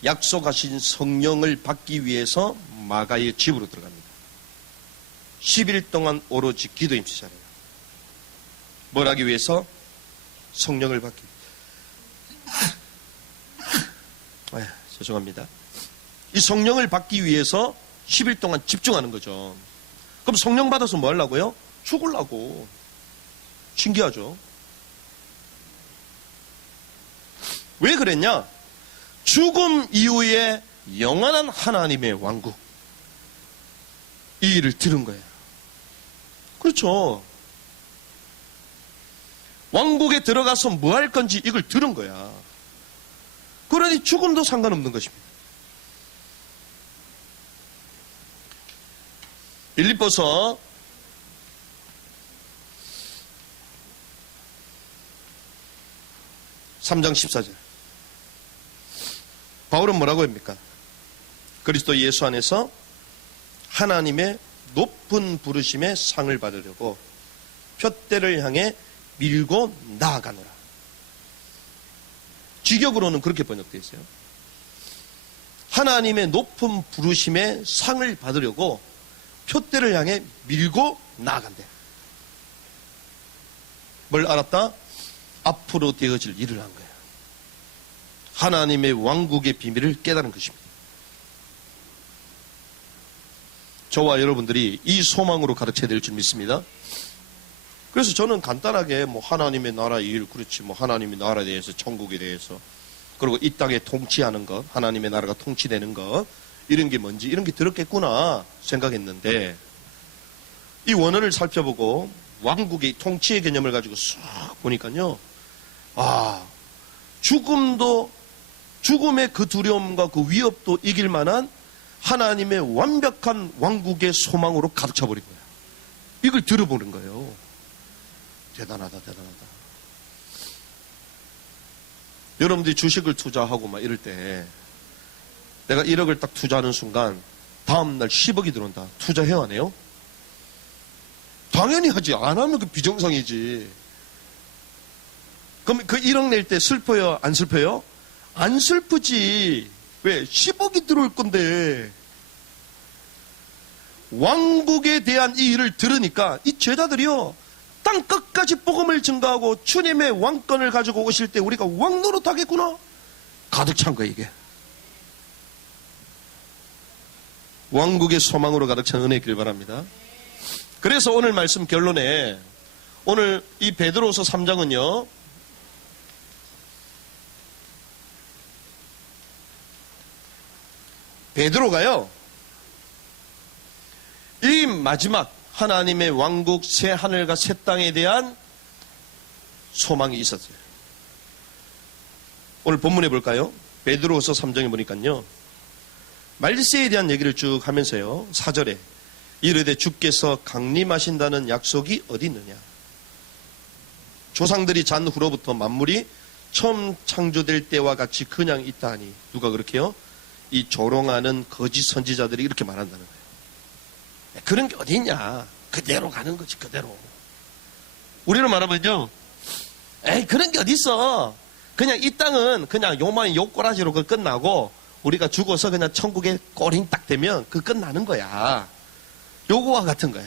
약속하신 성령을 받기 위해서 마가의 집으로 들어갑니다. 10일 동안 오로지 기도 힘쓰잖아요. 뭘 하기 위해서? 성령을 받기 위해서. 죄송합니다. 이 성령을 받기 위해서 10일 동안 집중하는 거죠. 그럼 성령 받아서 뭐 하려고요? 죽으려고. 신기하죠? 왜 그랬냐? 죽음 이후에 영원한 하나님의 왕국. 이 일을 들은 거예요. 그렇죠. 왕국에 들어가서 뭐 할 건지 이걸 들은 거야. 그러니 죽음도 상관없는 것입니다. 빌립보서 3장 14절. 바울은 뭐라고 합니까? 그리스도 예수 안에서 하나님의 높은 부르심의 상을 받으려고 푯대를 향해 밀고 나아가노라. 직역으로는 그렇게 번역되어 있어요. 하나님의 높은 부르심의 상을 받으려고 푯대를 향해 밀고 나아간대. 뭘 알았다? 앞으로 되어질 일을 한 거예요. 하나님의 왕국의 비밀을 깨달은 것입니다. 저와 여러분들이 이 소망으로 가르쳐야 될 줄 믿습니다. 그래서 저는 간단하게 뭐 하나님의 나라 일, 그렇지, 뭐 하나님의 나라에 대해서, 천국에 대해서, 그리고 이 땅에 통치하는 것, 하나님의 나라가 통치되는 것, 이런 게 뭔지, 이런 게 들었겠구나 생각했는데, 이 원어를 살펴보고 왕국의 통치의 개념을 가지고 쑥 보니까요, 죽음의 그 두려움과 그 위협도 이길 만한 하나님의 완벽한 왕국의 소망으로 가득 차버린 거예요. 이걸 들어보는 거예요. 대단하다. 여러분들이 주식을 투자하고 막 이럴 때 내가 1억을 딱 투자하는 순간 다음날 10억이 들어온다. 투자해야 하네요? 당연히 하지. 안 하면 그 비정상이지. 그럼 그 1억 낼 때 슬퍼요? 안 슬퍼요? 안 슬프지. 왜? 10억이 들어올 건데. 왕국에 대한 이 일을 들으니까 이 제자들이요, 땅 끝까지 복음을 증거하고 주님의 왕권을 가지고 오실 때 우리가 왕 노릇하겠구나. 가득 찬 거예요, 이게. 왕국의 소망으로 가득 찬 은혜 있길 바랍니다. 그래서 오늘 말씀 결론에, 오늘 이 베드로후서 3장은요, 베드로가요, 이 마지막 하나님의 왕국, 새 하늘과 새 땅에 대한 소망이 있었어요. 오늘 본문에 볼까요? 베드로후서 3장에 보니까요, 말세에 대한 얘기를 쭉 하면서요, 4절에 이르되 주께서 강림하신다는 약속이 어디 있느냐. 조상들이 잔 후로부터 만물이 처음 창조될 때와 같이 그냥 있다 하니, 누가 그렇게요? 이 조롱하는 거짓 선지자들이 이렇게 말한다는 거예요. 그런 게 어디 있냐. 그대로 가는 거지, 그대로. 우리로 말하면요, 에이, 그런 게 어디 있어. 그냥 이 땅은 그냥 요만 요꼬라지로 그 끝나고 우리가 죽어서 그냥 천국에 꼬링 딱 되면 그 끝나는 거야. 요거와 같은 거야.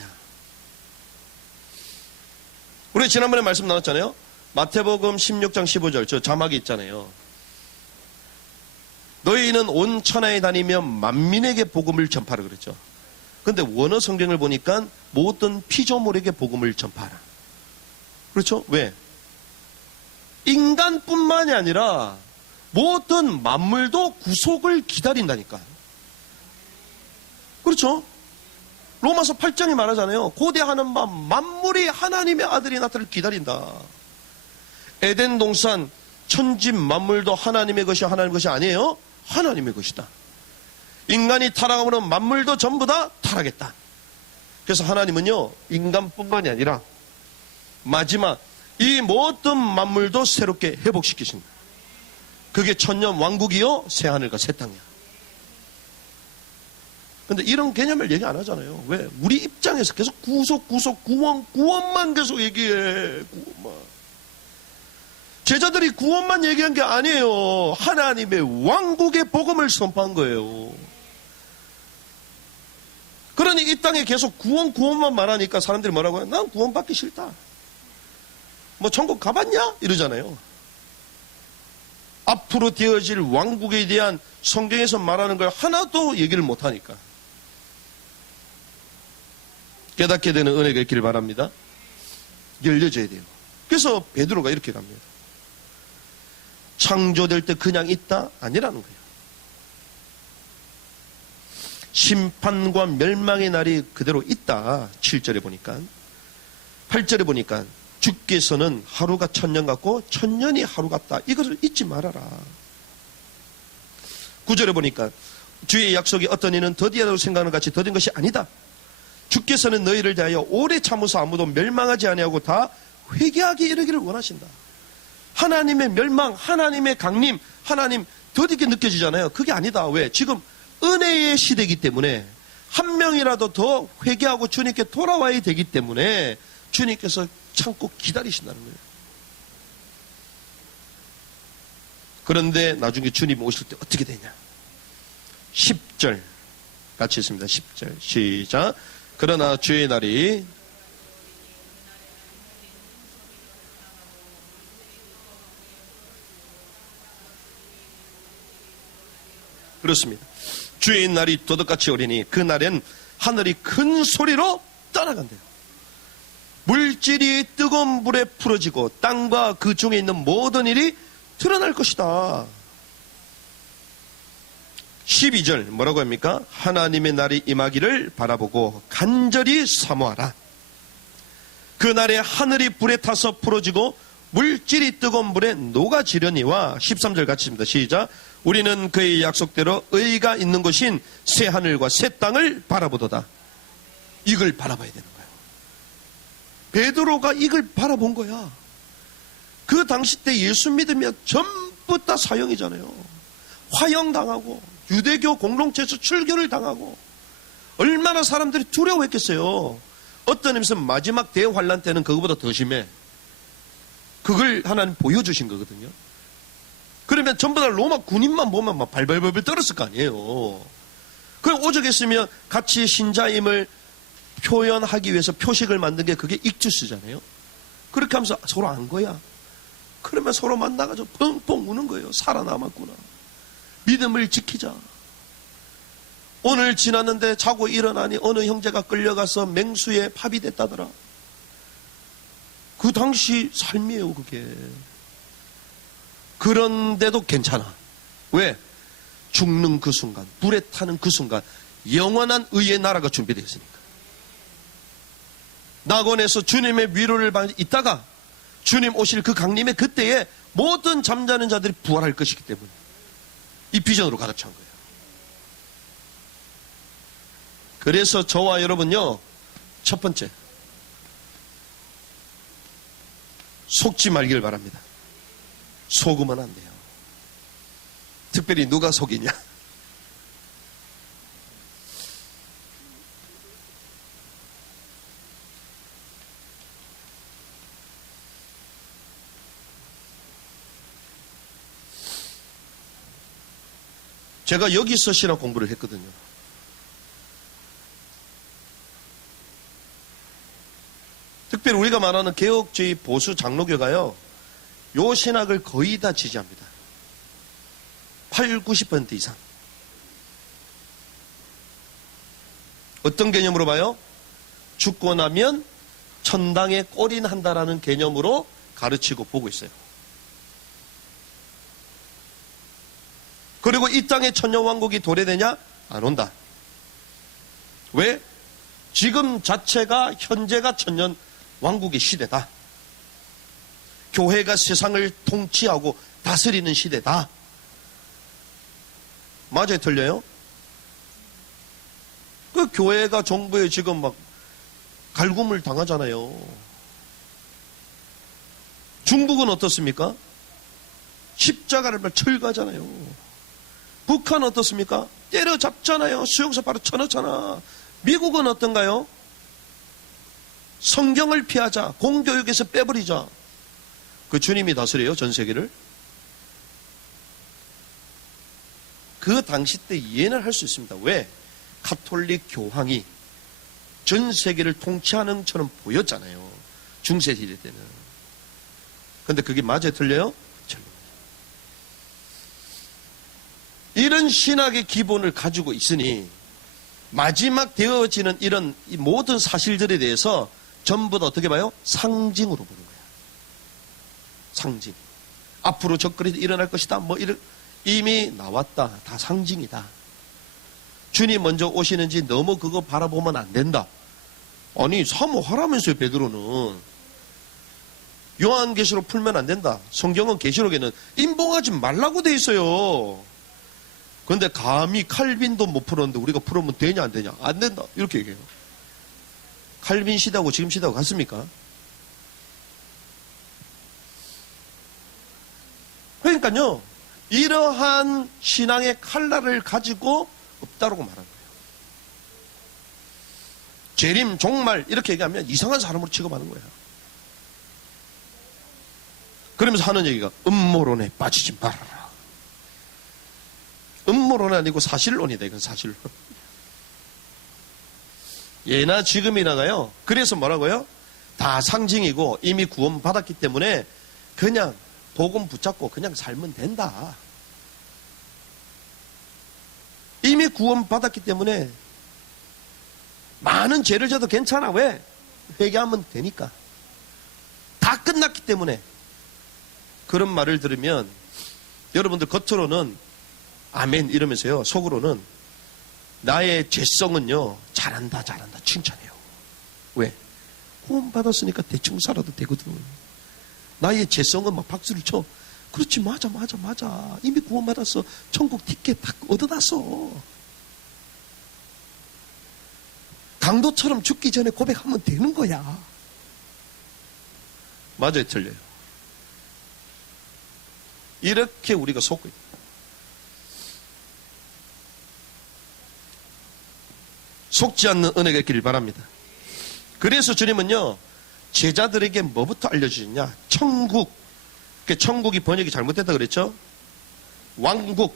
우리 지난번에 말씀 나눴잖아요. 마태복음 16장 15절 저 자막이 있잖아요. 너희는 온 천하에 다니며 만민에게 복음을 전파하라 그랬죠. 근데 원어 성경을 보니까 모든 피조물에게 복음을 전파하라. 그렇죠? 왜? 인간뿐만이 아니라 모든 만물도 구속을 기다린다니까. 그렇죠? 로마서 8장이 말하잖아요. 고대하는 밤 만물이 하나님의 아들이 나타를 기다린다. 에덴 동산 천지 만물도 하나님의 것이 아니에요? 하나님의 것이다. 인간이 타락하면 만물도 전부 다 타락했다. 그래서 하나님은요, 인간뿐만이 아니라 마지막 이 모든 만물도 새롭게 회복시키신다. 그게 천년 왕국이요, 새 하늘과 새 땅이야. 근데 이런 개념을 얘기 안 하잖아요. 왜? 우리 입장에서 계속 구원만 계속 얘기해. 구원만. 제자들이 구원만 얘기한 게 아니에요. 하나님의 왕국의 복음을 선포한 거예요. 그러니 이 땅에 계속 구원만 말하니까 사람들이 뭐라고 해요? 난 구원받기 싫다. 뭐 천국 가봤냐? 이러잖아요. 앞으로 되어질 왕국에 대한 성경에서 말하는 걸 하나도 얘기를 못하니까. 깨닫게 되는 은혜가 있기를 바랍니다. 열려져야 돼요. 그래서 베드로가 이렇게 갑니다. 창조될 때 그냥 있다? 아니라는 거예요. 심판과 멸망의 날이 그대로 있다. 7절에 보니까. 8절에 보니까 주께서는 하루가 천년 같고 천년이 하루 같다. 이것을 잊지 말아라. 9절에 보니까 주의 약속이 어떤 이는 더디하다고 생각하는 같이 더딘 것이 아니다. 주께서는 너희를 대하여 오래 참으사 아무도 멸망하지 아니하고 다 회개하게 이르기를 원하신다. 하나님의 멸망, 하나님의 강림, 하나님 더디게 느껴지잖아요. 그게 아니다. 왜? 지금 은혜의 시대이기 때문에 한 명이라도 더 회개하고 주님께 돌아와야 되기 때문에 주님께서 참고 기다리신다는 거예요. 그런데 나중에 주님 오실 때 어떻게 되냐? 10절 같이 있습니다. 10절 시작. 그러나 주의 날이 그렇습니다. 주의 날이 도둑같이 오리니 그 날엔 하늘이 큰 소리로 떠나간대요. 물질이 뜨거운 불에 풀어지고 땅과 그 중에 있는 모든 일이 드러날 것이다. 12절 뭐라고 합니까? 하나님의 날이 임하기를 바라보고 간절히 사모하라. 그날에 하늘이 불에 타서 풀어지고 물질이 뜨거운 불에 녹아지려니와 13절 같이 입니다. 시작. 우리는 그의 약속대로 의가 있는 곳인 새 하늘과 새 땅을 바라보도다. 이걸 바라봐야 되는 거예요. 베드로가 이걸 바라본 거야. 그 당시 때 예수 믿으면 전부 다 사형이잖아요. 화형당하고 유대교 공동체에서 출교를 당하고 얼마나 사람들이 두려워했겠어요. 어떤 의미에서 마지막 대환란 때는 그거보다 더 심해. 그걸 하나님 보여주신 거거든요. 그러면 전부 다 로마 군인만 보면 막 발발발발 떨었을 거 아니에요. 그럼 오죽했으면 같이 신자임을 표현하기 위해서 표식을 만든 게 그게 익투스잖아요. 그렇게 하면서 서로 안 거야. 그러면 서로 만나가지고 뻥뻥 우는 거예요. 살아남았구나. 믿음을 지키자. 오늘 지났는데 자고 일어나니 어느 형제가 끌려가서 맹수에 파비됐다더라. 그 당시 삶이에요, 그게. 그런데도 괜찮아. 왜? 죽는 그 순간, 불에 타는 그 순간 영원한 의의 나라가 준비되어 있으니까. 낙원에서 주님의 위로를 받고 있다가 주님 오실 그 강림의 그때에 모든 잠자는 자들이 부활할 것이기 때문에 이 비전으로 가득 찬 거예요. 그래서 저와 여러분요, 첫 번째, 속지 말길 바랍니다. 속으면 안 돼요. 특별히 누가 속이냐? 제가 여기서 신학 공부를 했거든요. 특별히 우리가 말하는 개혁주의 보수 장로교가요, 요 신학을 거의 다 지지합니다. 80~90% 이상. 어떤 개념으로 봐요? 죽고 나면 천당에 꼬린한다라는 개념으로 가르치고 보고 있어요. 그리고 이 땅에 천년왕국이 도래되냐? 안 온다. 왜? 지금 자체가 현재가 천년왕국의 시대다. 교회가 세상을 통치하고 다스리는 시대다. 맞아요, 틀려요? 그 교회가 정부에 지금 막 갈굼을 당하잖아요. 중국은 어떻습니까? 십자가를 막 철거하잖아요. 북한은 어떻습니까? 때려잡잖아요. 수용소 바로 쳐넣잖아. 미국은 어떤가요? 성경을 피하자. 공교육에서 빼버리자. 그 주님이 다스려요, 전 세계를. 그 당시 때 이해는 할 수 있습니다. 왜? 가톨릭 교황이 전 세계를 통치하는 것처럼 보였잖아요. 중세시대 때는. 근데 그게 맞아요, 틀려요? 틀려요. 이런 신학의 기본을 가지고 있으니 마지막 되어지는 이런 이 모든 사실들에 대해서 전부 다 어떻게 봐요? 상징으로 보는 거예요. 상징. 앞으로 적그리 일어날 것이다. 뭐 이런 이미 나왔다. 다 상징이다. 주님 먼저 오시는지 너무 그거 바라보면 안 된다. 아니 사모하라면서요, 베드로는. 요한계시록 풀면 안 된다. 성경은 계시록에는 임봉하지 말라고 돼 있어요. 그런데 감히 칼빈도 못 풀었는데 우리가 풀으면 되냐 안 되냐? 안 된다. 이렇게 얘기해요. 칼빈 시대하고 지금 시대하고 같습니까? 그러니까요, 이러한 신앙의 칼날을 가지고 없다라고 말한 거예요. 재림, 종말 이렇게 얘기하면 이상한 사람으로 취급하는 거예요. 그러면서 하는 얘기가 음모론에 빠지지 말아라. 음모론이 아니고 사실론이다. 이건 사실론. 예나 지금이나가요. 그래서 뭐라고요? 다 상징이고 이미 구원 받았기 때문에 그냥 복음 붙잡고 그냥 살면 된다. 이미 구원 받았기 때문에 많은 죄를 져도 괜찮아. 왜? 회개하면 되니까. 다 끝났기 때문에. 그런 말을 들으면 여러분들 겉으로는 아멘 이러면서요, 속으로는 나의 죄성은요, 잘한다 칭찬해요. 왜? 구원 받았으니까 대충 살아도 되거든. 나의 죄성은 막 박수를 쳐. 그렇지, 맞아. 이미 구원 받았어. 천국 티켓 다 얻어놨어. 강도처럼 죽기 전에 고백하면 되는 거야. 맞아요, 틀려요? 이렇게 우리가 속고 있다. 속지 않는 은혜가 있기를 바랍니다. 그래서 주님은요, 제자들에게 뭐부터 알려주셨냐? 천국. 천국이 번역이 잘못됐다 그랬죠? 왕국.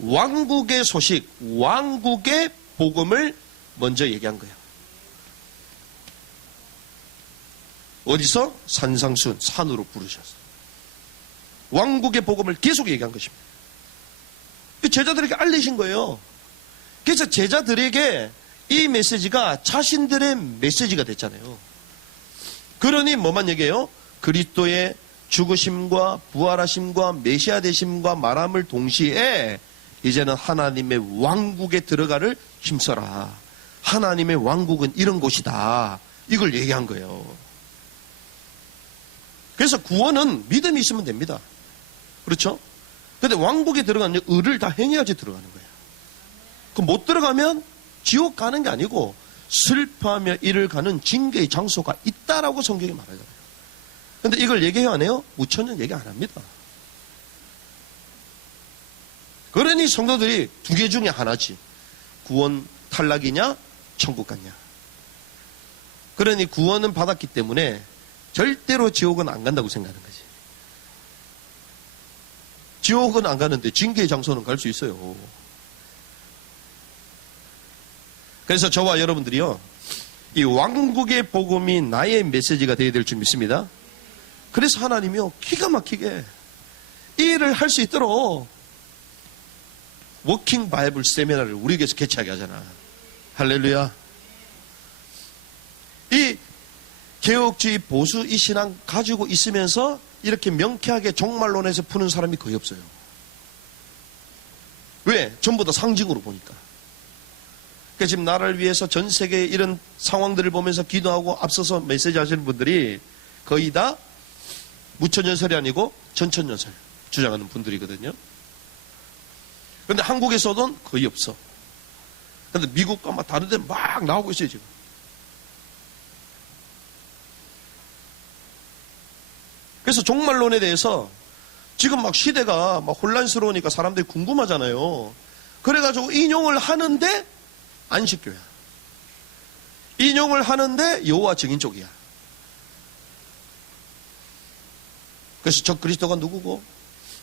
왕국의 소식, 왕국의 복음을 먼저 얘기한 거예요. 어디서? 산상수훈, 산으로 부르셔서. 왕국의 복음을 계속 얘기한 것입니다. 제자들에게 알리신 거예요. 그래서 제자들에게 이 메시지가 자신들의 메시지가 됐잖아요. 그러니 뭐만 얘기해요? 그리스도의 죽으심과 부활하심과 메시아 되심과 말함을 동시에 이제는 하나님의 왕국에 들어가를 힘써라. 하나님의 왕국은 이런 곳이다. 이걸 얘기한 거예요. 그래서 구원은 믿음이 있으면 됩니다. 그렇죠? 근데 왕국에 들어가면 의를 다 행해야지 들어가는 거예요. 그럼 못 들어가면 지옥 가는 게 아니고 슬퍼하며 이를 가는 징계의 장소가 있다라고 성경이 말하잖아요. 근데 이걸 얘기해요, 안 해요? 무천년 얘기 안 합니다. 그러니 성도들이 두 개 중에 하나지. 구원 탈락이냐, 천국 갔냐. 그러니 구원은 받았기 때문에 절대로 지옥은 안 간다고 생각하는 거지. 지옥은 안 가는데 징계의 장소는 갈 수 있어요. 그래서 저와 여러분들이요, 이 왕국의 복음이 나의 메시지가 되어야 될 줄 믿습니다. 그래서 하나님이요, 기가 막히게 이 일을 할 수 있도록 워킹 바이블 세미나를 우리에게서 개최하게 하잖아. 할렐루야. 이 개혁주의 보수 이 신앙 가지고 있으면서 이렇게 명쾌하게 종말론에서 푸는 사람이 거의 없어요. 왜? 전부 다 상징으로 보니까. 그러니까 지금 나라를 위해서 전 세계의 이런 상황들을 보면서 기도하고 앞서서 메시지 하시는 분들이 거의 다 무천년설이 아니고 전천년설 주장하는 분들이거든요. 그런데 한국에서는 거의 없어. 그런데 미국과 막 다른 데 막 나오고 있어요, 지금. 그래서 종말론에 대해서 지금 막 시대가 막 혼란스러우니까 사람들이 궁금하잖아요. 그래가지고 인용을 하는데 안식교야. 인용을 하는데 여호와 증인 쪽이야. 그래서 저 그리스도가 누구고,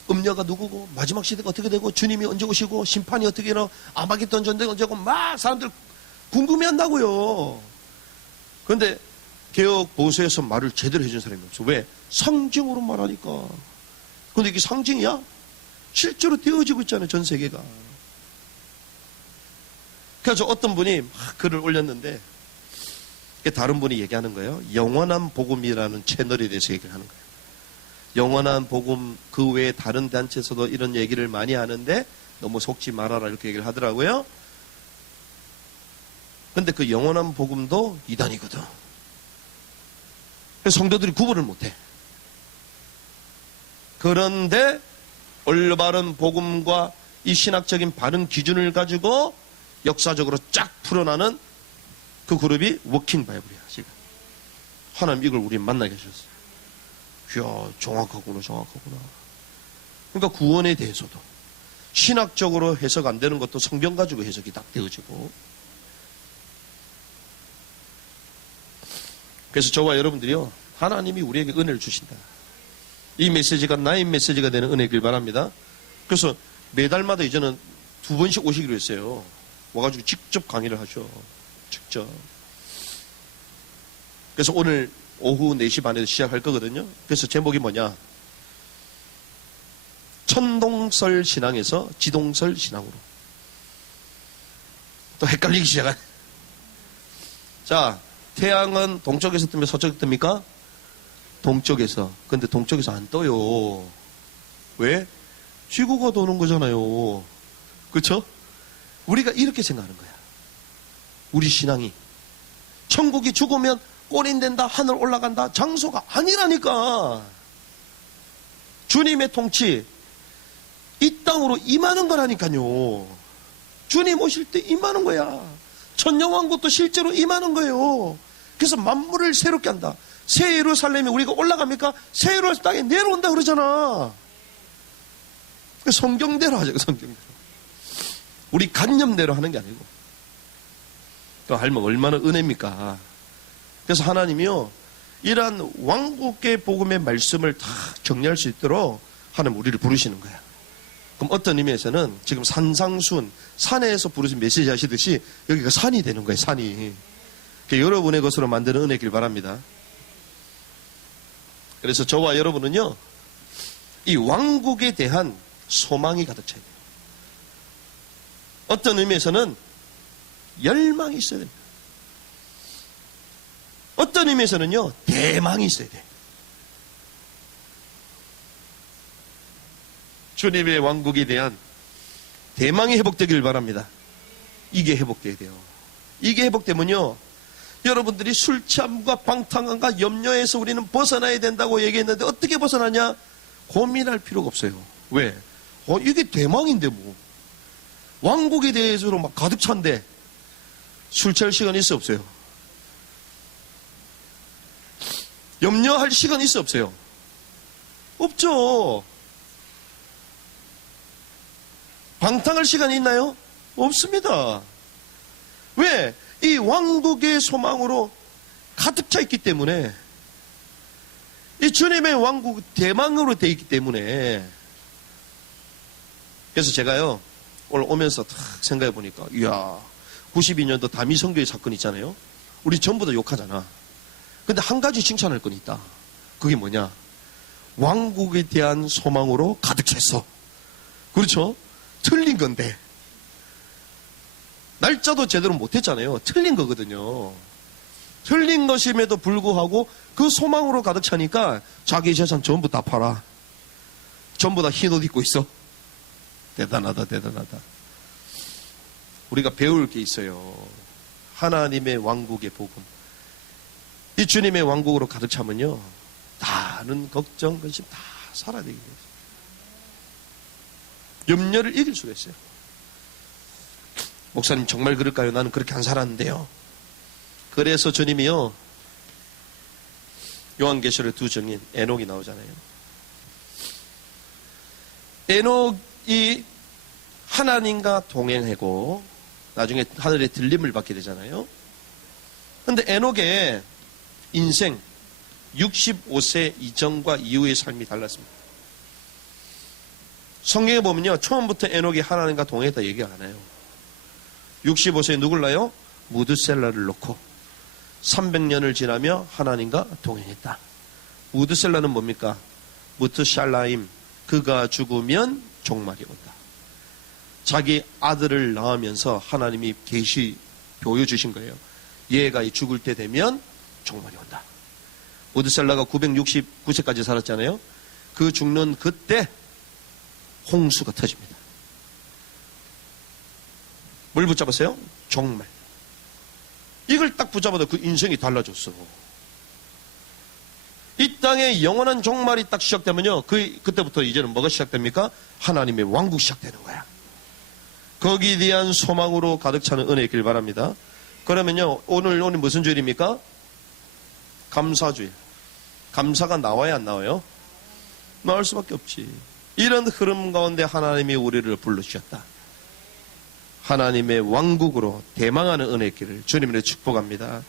음녀가 누구고, 마지막 시대가 어떻게 되고, 주님이 언제 오시고, 심판이 어떻게 일어, 아마겟돈 전쟁 언제고, 막 사람들 궁금해한다고요. 그런데 개혁 보수에서 말을 제대로 해준 사람이 없어. 왜? 상징으로 말하니까. 근데 이게 상징이야? 실제로 되어지고 있잖아요, 전 세계가. 그래서 어떤 분이 막 글을 올렸는데, 다른 분이 얘기하는 거예요. 영원한 복음이라는 채널에 대해서 얘기를 하는 거예요. 영원한 복음, 그 외에 다른 단체에서도 이런 얘기를 많이 하는데 너무 속지 말아라 이렇게 얘기를 하더라고요. 근데 그 영원한 복음도 이단이거든. 그래서 성도들이 구분을 못해. 그런데 올바른 복음과 이 신학적인 바른 기준을 가지고 역사적으로 쫙 풀어나는 그 그룹이 워킹 바이블이야, 지금. 하나님 이걸 우리 만나게 하셨어요. 이야, 정확하구나. 그러니까 구원에 대해서도 신학적으로 해석 안 되는 것도 성경 가지고 해석이 딱 되어지고. 그래서 저와 여러분들이요, 하나님이 우리에게 은혜를 주신다. 이 메시지가 나의 메시지가 되는 은혜길 바랍니다. 그래서 매달마다 이제는 2번씩 오시기로 했어요. 와가지고 직접 강의를 하죠. 직접. 그래서 오늘 오후 4시 반에 시작할 거거든요. 그래서 제목이 뭐냐? 천동설 신앙에서 지동설 신앙으로. 또 헷갈리기 시작한. 자, 태양은 동쪽에서 뜨면 서쪽에서 뜹니까? 동쪽에서. 근데 동쪽에서 안 떠요. 왜? 지구가 도는 거잖아요. 그렇죠? 우리가 이렇게 생각하는 거야. 우리 신앙이. 천국이 죽으면 꼬린된다, 하늘 올라간다, 장소가 아니라니까. 주님의 통치, 이 땅으로 임하는 거라니까요. 주님 오실 때 임하는 거야. 천년왕국도 실제로 임하는 거예요. 그래서 만물을 새롭게 한다. 새 예루살렘에 우리가 올라갑니까? 새 예루살렘 땅에 내려온다 그러잖아. 성경대로 하죠. 성경대로. 우리 관념대로 하는 게 아니고. 또 할머니 얼마나 은혜입니까? 그래서 하나님이요, 이러한 왕국의 복음의 말씀을 다 정리할 수 있도록 하나님 우리를 부르시는 거야. 그럼 어떤 의미에서는 지금 산상순, 산에서 부르신 메시지 하시듯이 여기가 산이 되는 거예요. 산이. 여러분의 것으로 만드는 은혜길 바랍니다. 그래서 저와 여러분은요, 이 왕국에 대한 소망이 가득 차야 돼요. 어떤 의미에서는 열망이 있어야 됩니다. 어떤 의미에서는요, 대망이 있어야 돼. 주님의 왕국에 대한 대망이 회복되길 바랍니다. 이게 회복돼야 돼요. 이게 회복되면요, 여러분들이 술 취함과 방탕함과 염려에서 우리는 벗어나야 된다고 얘기했는데 어떻게 벗어나냐? 고민할 필요가 없어요. 왜? 이게 대망인데 뭐. 왕국에 대해서로 막 가득 찬데 술 취할 시간이 있어 없어요? 염려할 시간이 있어 없어요? 없죠. 방탕할 시간이 있나요? 없습니다. 왜? 이 왕국의 소망으로 가득 차 있기 때문에, 이 주님의 왕국 대망으로 되어 있기 때문에. 그래서 제가요, 오늘 오면서 딱 생각해 보니까, 이야, 92년도 다미선교의 사건 있잖아요. 우리 전부 다 욕하잖아. 근데 한 가지 칭찬할 건 있다. 그게 뭐냐? 왕국에 대한 소망으로 가득 찼어. 그렇죠? 틀린 건데. 날짜도 제대로 못했잖아요. 틀린 거거든요. 틀린 것임에도 불구하고 그 소망으로 가득 차니까 자기 재산 전부 다 팔아. 전부 다 흰 옷 입고 있어. 대단하다, 대단하다. 우리가 배울 게 있어요. 하나님의 왕국의 복음. 이 주님의 왕국으로 가득 차면요, 다른 걱정, 근심 다 사라지게 돼요. 염려를 이길 수가 있어요. 목사님 정말 그럴까요? 나는 그렇게 안 살았는데요. 그래서 주님이요, 요한계시록 두 증인 에녹이 나오잖아요. 에녹이 하나님과 동행하고 나중에 하늘의 들림을 받게 되잖아요. 그런데 에녹의 인생 65세 이전과 이후의 삶이 달랐습니다. 성경에 보면요, 처음부터 에녹이 하나님과 동행했다 얘기 안 해요. 65세에 누굴 낳아요? 무드셀라를 놓고 300년을 지나며 하나님과 동행했다. 무드셀라는 뭡니까? 무트샬라임, 그가 죽으면 종말이 온다. 자기 아들을 낳으면서 하나님이 계시 보여주신 거예요. 얘가 죽을 때 되면 종말이 온다. 무드셀라가 969세까지 살았잖아요. 그 죽는 그때 홍수가 터집니다. 뭘 붙잡았어요? 종말. 이걸 딱 붙잡아도 그 인생이 달라졌어. 이 땅에 영원한 종말이 딱 시작되면요, 그때부터 이제는 뭐가 시작됩니까? 하나님의 왕국 시작되는 거야. 거기에 대한 소망으로 가득 차는 은혜에 있길 바랍니다. 그러면요, 오늘 무슨 주일입니까? 감사주일. 감사가 나와야 안 나와요? 나올 수밖에 없지. 이런 흐름 가운데 하나님이 우리를 불러주셨다. 하나님의 왕국으로 대망하는 은혜의 길을 주님으로 축복합니다.